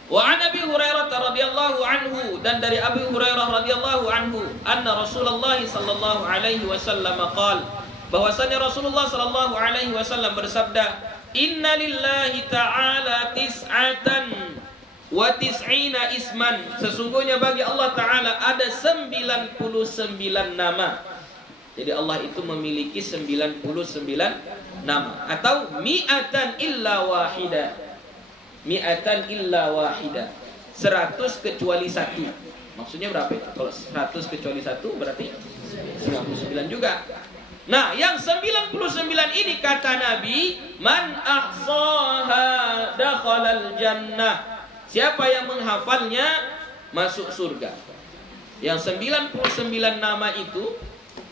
Wa an Abi Hurairah radhiyallahu anhu, dan dari Abi Hurairah radhiyallahu anhu, anna Rasulullah sallallahu alaihi wasallam qala, bahwasanya Rasulullah sallallahu alaihi wasallam bersabda, inna lillahi ta'ala tis'atan wa tis'ina isman, sesungguhnya bagi Allah Ta'ala ada 99 nama. Jadi Allah itu memiliki 99 nama, atau mi'atan illa wahida, mi'atan illa wahida, 100 kecuali satu. Maksudnya berapa itu? Kalau 100 kecuali satu berarti 99 juga. Nah, yang 99 ini kata Nabi, man ahsaha dakhalal jannah, siapa yang menghafalnya masuk surga. Yang 99 nama itu,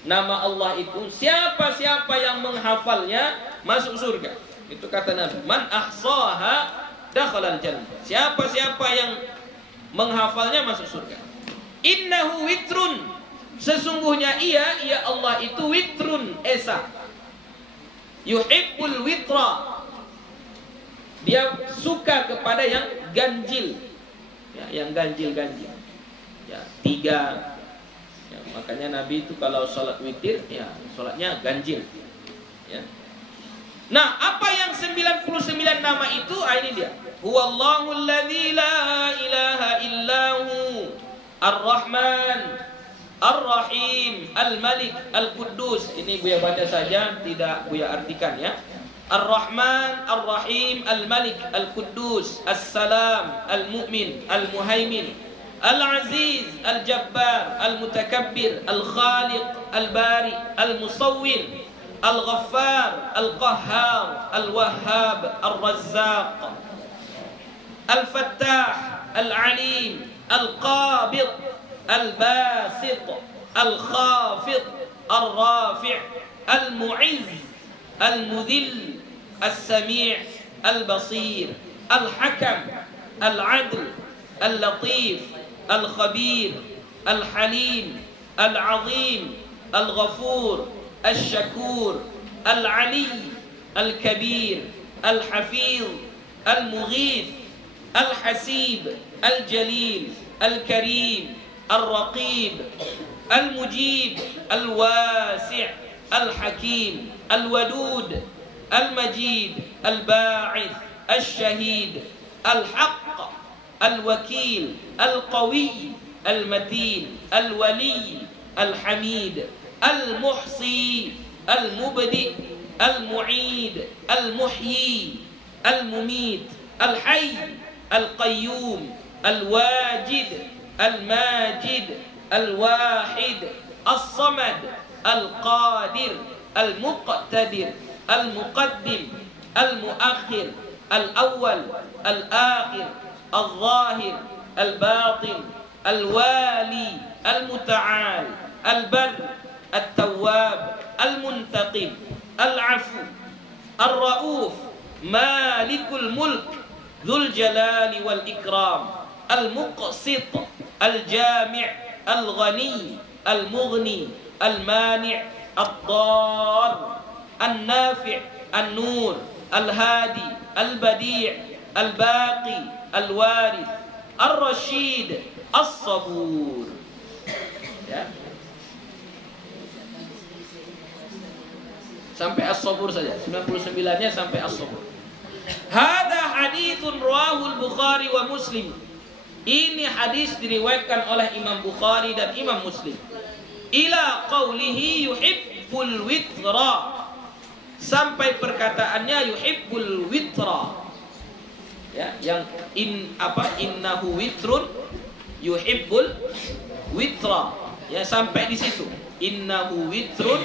nama Allah itu, siapa-siapa yang menghafalnya masuk surga. Itu kata Nabi, man ahsaha dakhalal jannah, siapa-siapa yang menghafalnya masuk surga. Innahu witrun, sesungguhnya ia Allah itu witrun, esa. Yuhibbul witra, dia suka kepada yang ganjil, ya, yang ganjil-ganjil, ya, 3. Ya, makanya Nabi itu kalau sholat witir, ya, sholatnya ganjil, ya. Nah, apa yang 99 nama itu? Ini dia. Huwallahu alladzi la ilaha illahu ar-Rahman ar-Rahim al-Malik al-Quddus. Ini Buya baca saja, tidak Buya artikan, ya. Ar-Rahman, Ar-Rahim, Al-Malik, Al-Quddus, As-Salam, Al-Mu'min, Al-Muhaimin, Al-Aziz, Al-Jabbar, Al-Mutakabbir, Al-Khaliq, Al-Bari, Al-Musawwir, Al-Ghaffar, Al-Qahhar, Al-Wahhab, Al-Razzaq, Al-Fattah, Al-Alim, Al-Qabid, Al-Basit, Al-Khafid, Al-Rafi', Al-Mu'izz, المذل السميع البصير الحكم العدل اللطيف الخبير الحليم العظيم الغفور الشكور العلي الكبير الحفيظ المغيث الحسيب الجليل الكريم الرقيب المجيب الواسع الحكيم الودود المجيد الباعث الشهيد الحق الوكيل القوي المتين الولي الحميد المحصي المبدئ المعيد المحيي المميت الحي القيوم الواجد الماجد الواحد الصمد القادر المقتدر المقدم المؤخر الأول الآخر الظاهر الباطن الوالي المتعال البر التواب المنتقم العفو الرؤوف مالك الملك ذو الجلال والإكرام المقسط الجامع الغني المغني المانع الضار النافع النور الهادي البديع الباقي الوارث الرشيد الصبور. Ya. Sampai as-sabur saja. 99-nya sampai as-sabur. Hada haditsun rawahul Bukhari wa Muslim. Ini hadis diriwayatkan oleh Imam Bukhari dan Imam Muslim. Ila qawlihi yuhibbul witra, sampai perkataannya yuhibbul witra, ya, yang innahu witrun yuhibbul witra, ya, sampai di situ innahu witrun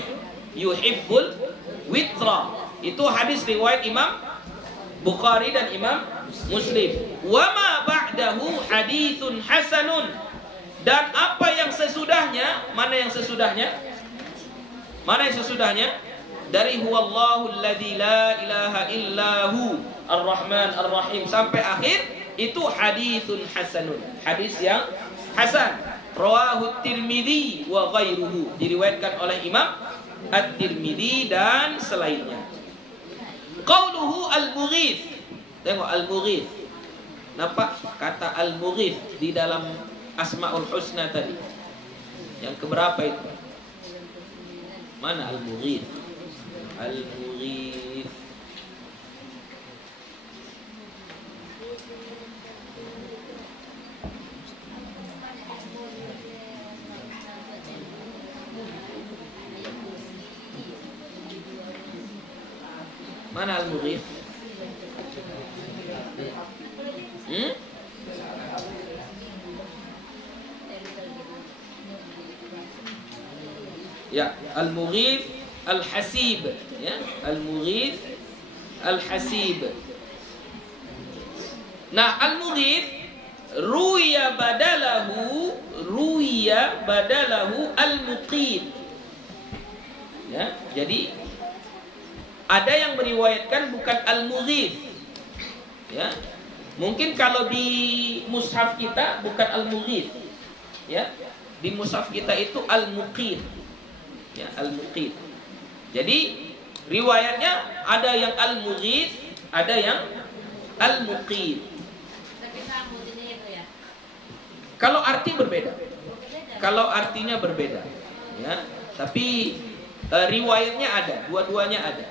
yuhibbul witra. Itu hadis riwayat Imam Bukhari dan Imam Muslim. Wa ma ba'dahu haditsun hasanun, dan apa yang sesudahnya, mana yang sesudahnya? Mana yang sesudahnya? Dari huwallahu alladzi la ilaha illahu ar-rahman ar-rahim sampai akhir itu haditsun hasanun. Hadis yang hasan. Rawahu Tirmidzi wa ghairuhu. Diriwayatkan oleh Imam At-Tirmidzi dan selainnya. Qauluhu al-mughith. Tengok al-mughith. Nampak kata al-mughith di dalam Asmaul Husna tadi. Yang keberapa itu? Mana al-mughith? Al-mughith. Mana al-mughith? Ya, al-mughith al-hasib, ya, al-mughith al-hasib. Nah, al-mughith ruya badalahu al-muqid. Ya, jadi ada yang meriwayatkan bukan al-mughith. Ya. Mungkin kalau di mushaf kita bukan al-mughith. Ya. Di mushaf kita itu al-muqid. Ya, al-muqid. Jadi riwayatnya ada yang al-mughith, ada yang al-muqid. Kalau arti berbeda. Kalau artinya berbeda. Ya. Tapi riwayatnya ada, dua-duanya ada.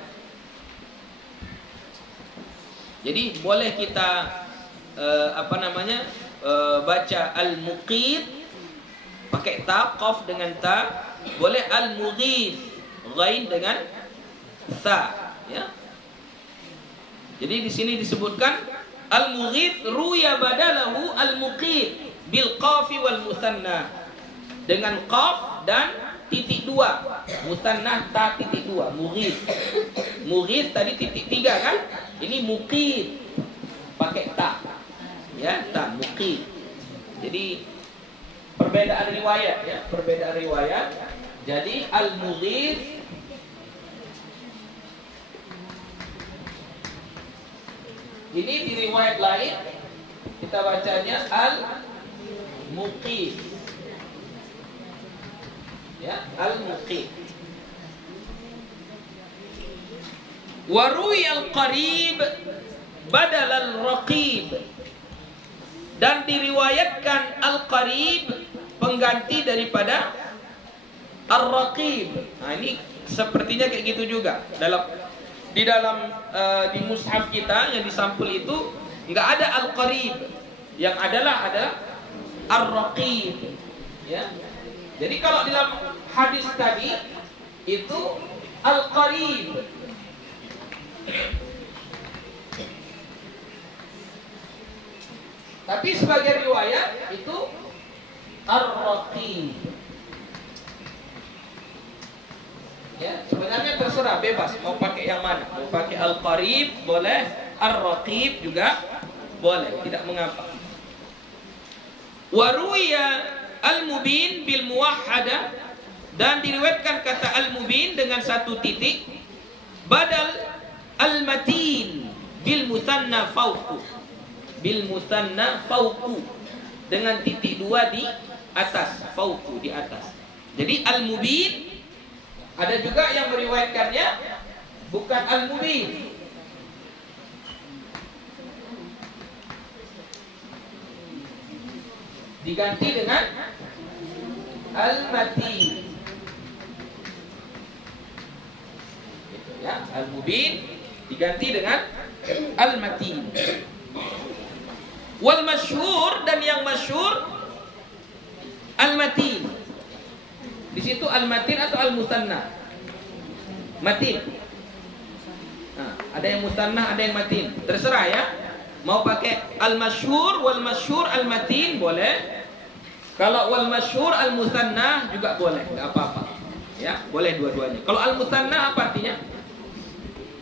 Jadi boleh kita baca al-muqid pakai ta, qaf dengan ta. Boleh al-mughith ghain dengan ta, ya. Jadi di sini disebutkan al-mughith ruya badalahu al-muqid bil qafi wal musanna, dengan qaf dan titik 2, musanna ta titik 2, mughith. Mughith tadi titik 3 kan? Ini muqid pakai ta. Ya, ta muqid. Jadi perbedaan riwayat, ya, perbedaan riwayat. Jadi al-mughith ini di riwayat lain kita bacanya al-muqid. Ya, al-muqid. Wa ru'yal qarib badal al-raqib. Dan diriwayatkan al-qarib pengganti daripada ar-raqib. Nah, ini sepertinya kayak gitu juga. Di di mushaf kita yang disampul itu enggak ada al-qarib. Yang adalah ar-raqib. Ya. Jadi kalau dalam hadis tadi itu al-qarib. Tapi sebagai riwayat itu ar-raqib. Ya, sebenarnya terserah, bebas mau pakai yang mana. Mau pakai al-qarib boleh, ar-raqib juga boleh, tidak mengapa. Wa ruwiya al-mubin bil muwahhada, dan diriwayatkan kata al-mubin dengan satu titik, badal al-matin bil musanna fawqu, bil musanna fawqu, dengan titik 2 di atas, fawqu di atas. Jadi al-mubin ada juga yang meriwayatkannya bukan al-mubin. Diganti dengan al-matin. Gitu ya, al-mubin diganti dengan al-matin. Wal masyhur, dan yang masyhur al-matin. Di situ al-matin atau al-musanna? Matin. Nah, ada yang musanna, ada yang matin. Terserah ya. Mau pakai al-masyhur wal masyhur al-matin boleh. Kalau wal masyhur al-musanna juga boleh, enggak apa-apa. Ya, boleh dua-duanya. Kalau al-musanna apa artinya?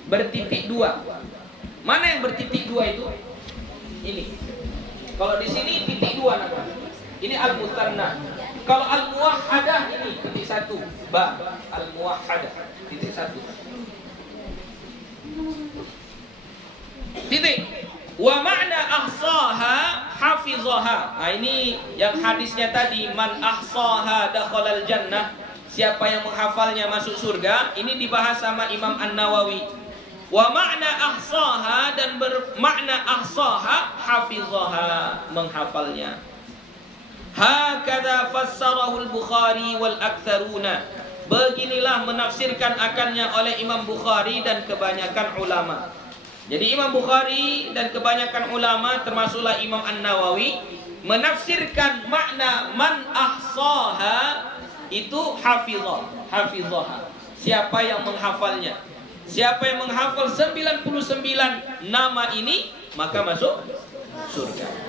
Bertitik 2. Mana yang bertitik 2 itu? Ini. Kalau di sini titik 2 namanya. Ini al-musanna. Kalau al-muwahhadah ini titik 1, ba al-muwahhadah titik 1. Titik. Wa ma'na ahsaha hafizaha. Nah, ini yang hadisnya tadi, man ahsaha dakhalal jannah. Siapa yang menghafalnya masuk surga. Ini dibahas sama Imam An-Nawawi. Wa ma'na ahsaha, dan bermakna ahsaha hafizaha, menghafalnya. Hakadha fassarahu al-Bukhari wal aktsaruna. Beginilah menafsirkan akannya oleh Imam Bukhari dan kebanyakan ulama. Jadi Imam Bukhari dan kebanyakan ulama termasuklah Imam An-Nawawi menafsirkan makna man ahsaha itu hafizah. Siapa yang menghafalnya? Siapa yang menghafal 99 nama ini maka masuk surga.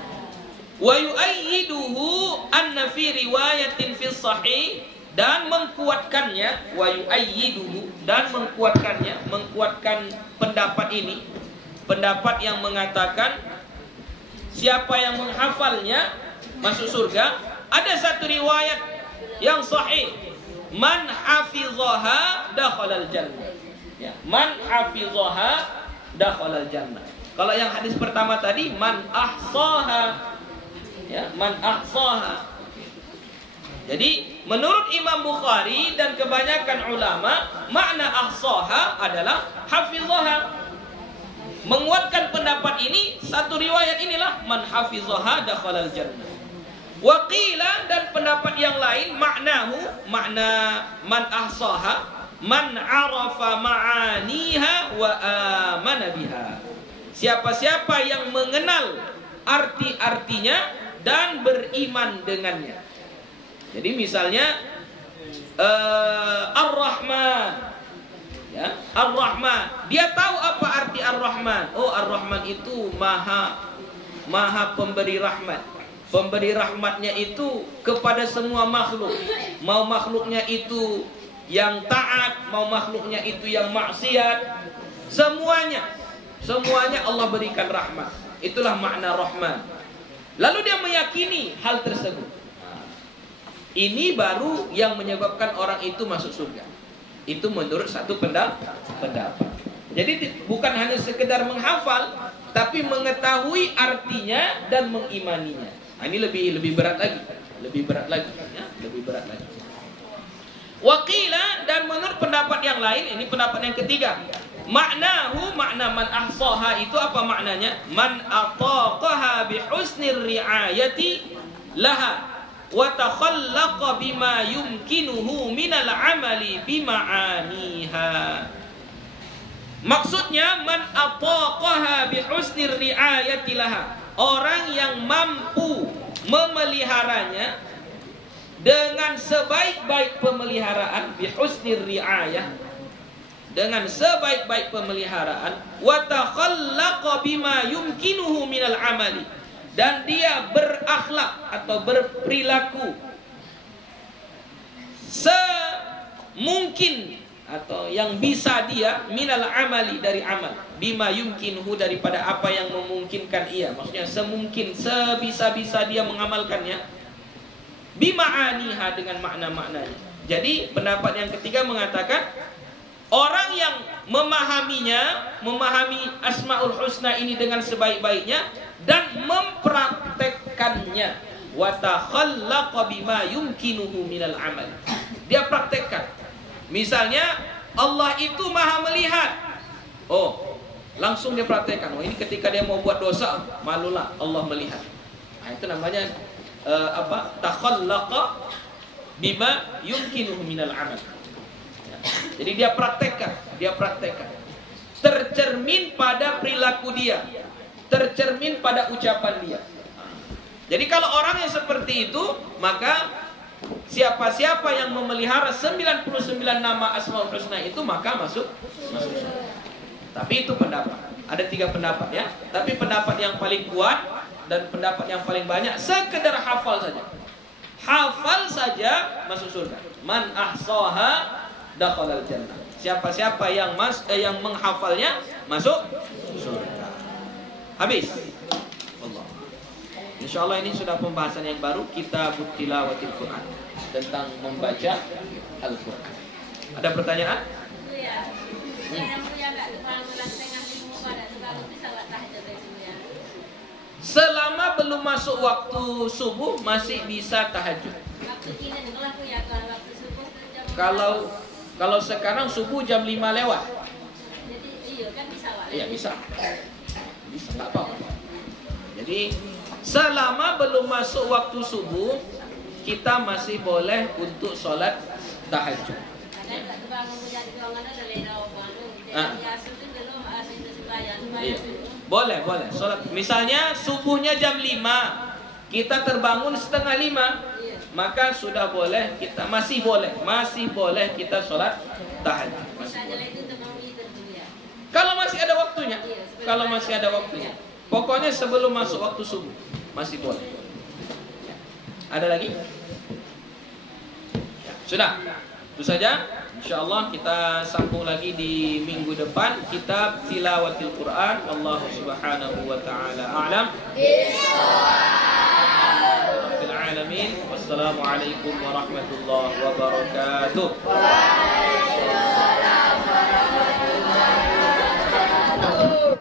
Wa yu'ayyiduhu anna fi riwayatin fi sahih, dan mengkuatkannya, wa yu'ayyiduhu, dan mengkuatkan pendapat ini, pendapat yang mengatakan siapa yang menghafalnya masuk surga. Ada satu riwayat yang sahih, man hafizaha dakhalal jannah. Ya, man hafizaha dakhalal jannah. Kalau yang hadis pertama tadi man ahsaha, ya, man ahsaha. Jadi menurut Imam Bukhari dan kebanyakan ulama, makna ahsaha adalah hafizaha. Menguatkan pendapat ini satu riwayat inilah man hafizaha dakhalal jannah. Wa qila, dan pendapat yang lain makna man ahsaha man arafa ma'aniha wa amana biha. Siapa-siapa yang mengenal arti-artinya dan beriman dengannya. Jadi misalnya Ar-Rahman, ya, Ar-Rahman, dia tahu apa arti Ar-Rahman. Oh, Ar-Rahman itu maha pemberi rahmat. Pemberi rahmatnya itu kepada semua makhluk. Mau makhluknya itu yang taat, mau makhluknya itu yang maksiat, semuanya Allah berikan rahmat. Itulah makna Rahman. Lalu dia meyakini hal tersebut. Ini baru yang menyebabkan orang itu masuk surga. Itu menurut satu pendapat. Jadi bukan hanya sekedar menghafal, tapi mengetahui artinya dan mengimaninya. Nah, ini lebih berat lagi, ya, lebih berat lagi. Waqila, dan menurut pendapat yang lain, ini pendapat yang ketiga, makna man ahsaha itu apa maknanya? Man ataqaha bi husnir riayati laha wa takhallaqa bima yumkinuhu minal amali bima'aniha. Maksudnya man ataqaha bi husnir riayati laha, orang yang mampu memeliharanya dengan sebaik-baik pemeliharaan, bi husnir riayah, dengan sebaik-baik pemeliharaan, wa takhallaqa bima yumkinuhu minal amali, dan dia berakhlak atau berperilaku semungkin atau yang bisa dia minal amali, dari amal, bima yumkinuhu, daripada apa yang memungkinkan ia, maksudnya semungkin, sebisa-bisa dia mengamalkannya, bima'aniha, dengan makna-maknanya. Jadi pendapat yang ketiga mengatakan orang yang memahami Asmaul Husna ini dengan sebaik-baiknya dan mempraktekkannya, wa takhallaqa bima yumkinuhu minal amal, dia praktekkan. Misalnya Allah itu maha melihat, oh langsung dia praktekkan. Oh, ini ketika dia mau buat dosa, malulah Allah melihat. Nah, itu namanya takhallaqa bima yumkinuhu minal amal. Jadi dia praktekkan. Tercermin pada perilaku dia, tercermin pada ucapan dia. Jadi kalau orang yang seperti itu, maka siapa-siapa yang memelihara 99 nama Asmaul Husna itu maka masuk surga. Tapi itu pendapat. Ada 3 pendapat, ya. Tapi pendapat yang paling kuat dan pendapat yang paling banyak, sekedar hafal saja. Hafal saja masuk surga. Man ahsaha dakhalal jannah. Siapa-siapa yang menghafalnya masuk surga. Habis. Allah. Insyaallah ini sudah pembahasan yang baru, Kitabut Tilawatil Quran. tentang membaca Al-Quran. Ada pertanyaan? Selama belum masuk waktu subuh masih bisa tahajud. Kalau sekarang subuh jam 5 lewat. Iya bisa. Bisa nggak apa-apa. Jadi selama belum masuk waktu subuh kita masih boleh untuk sholat tahajud. Iya. Boleh. Sholat. Misalnya subuhnya jam 5, kita terbangun setengah 5, maka sudah boleh kita masih boleh kita sholat tahajud. Kalau masih ada waktunya. Pokoknya sebelum masuk waktu subuh masih boleh. Ada lagi? Sudah. Itu saja. InsyaAllah kita sambung lagi di minggu depan kitab Tilawatil Quran. Wallahu subhanahu wa ta'ala a'lam. Rabbil alamin. Wassalamualaikum warahmatullahi wabarakatuh.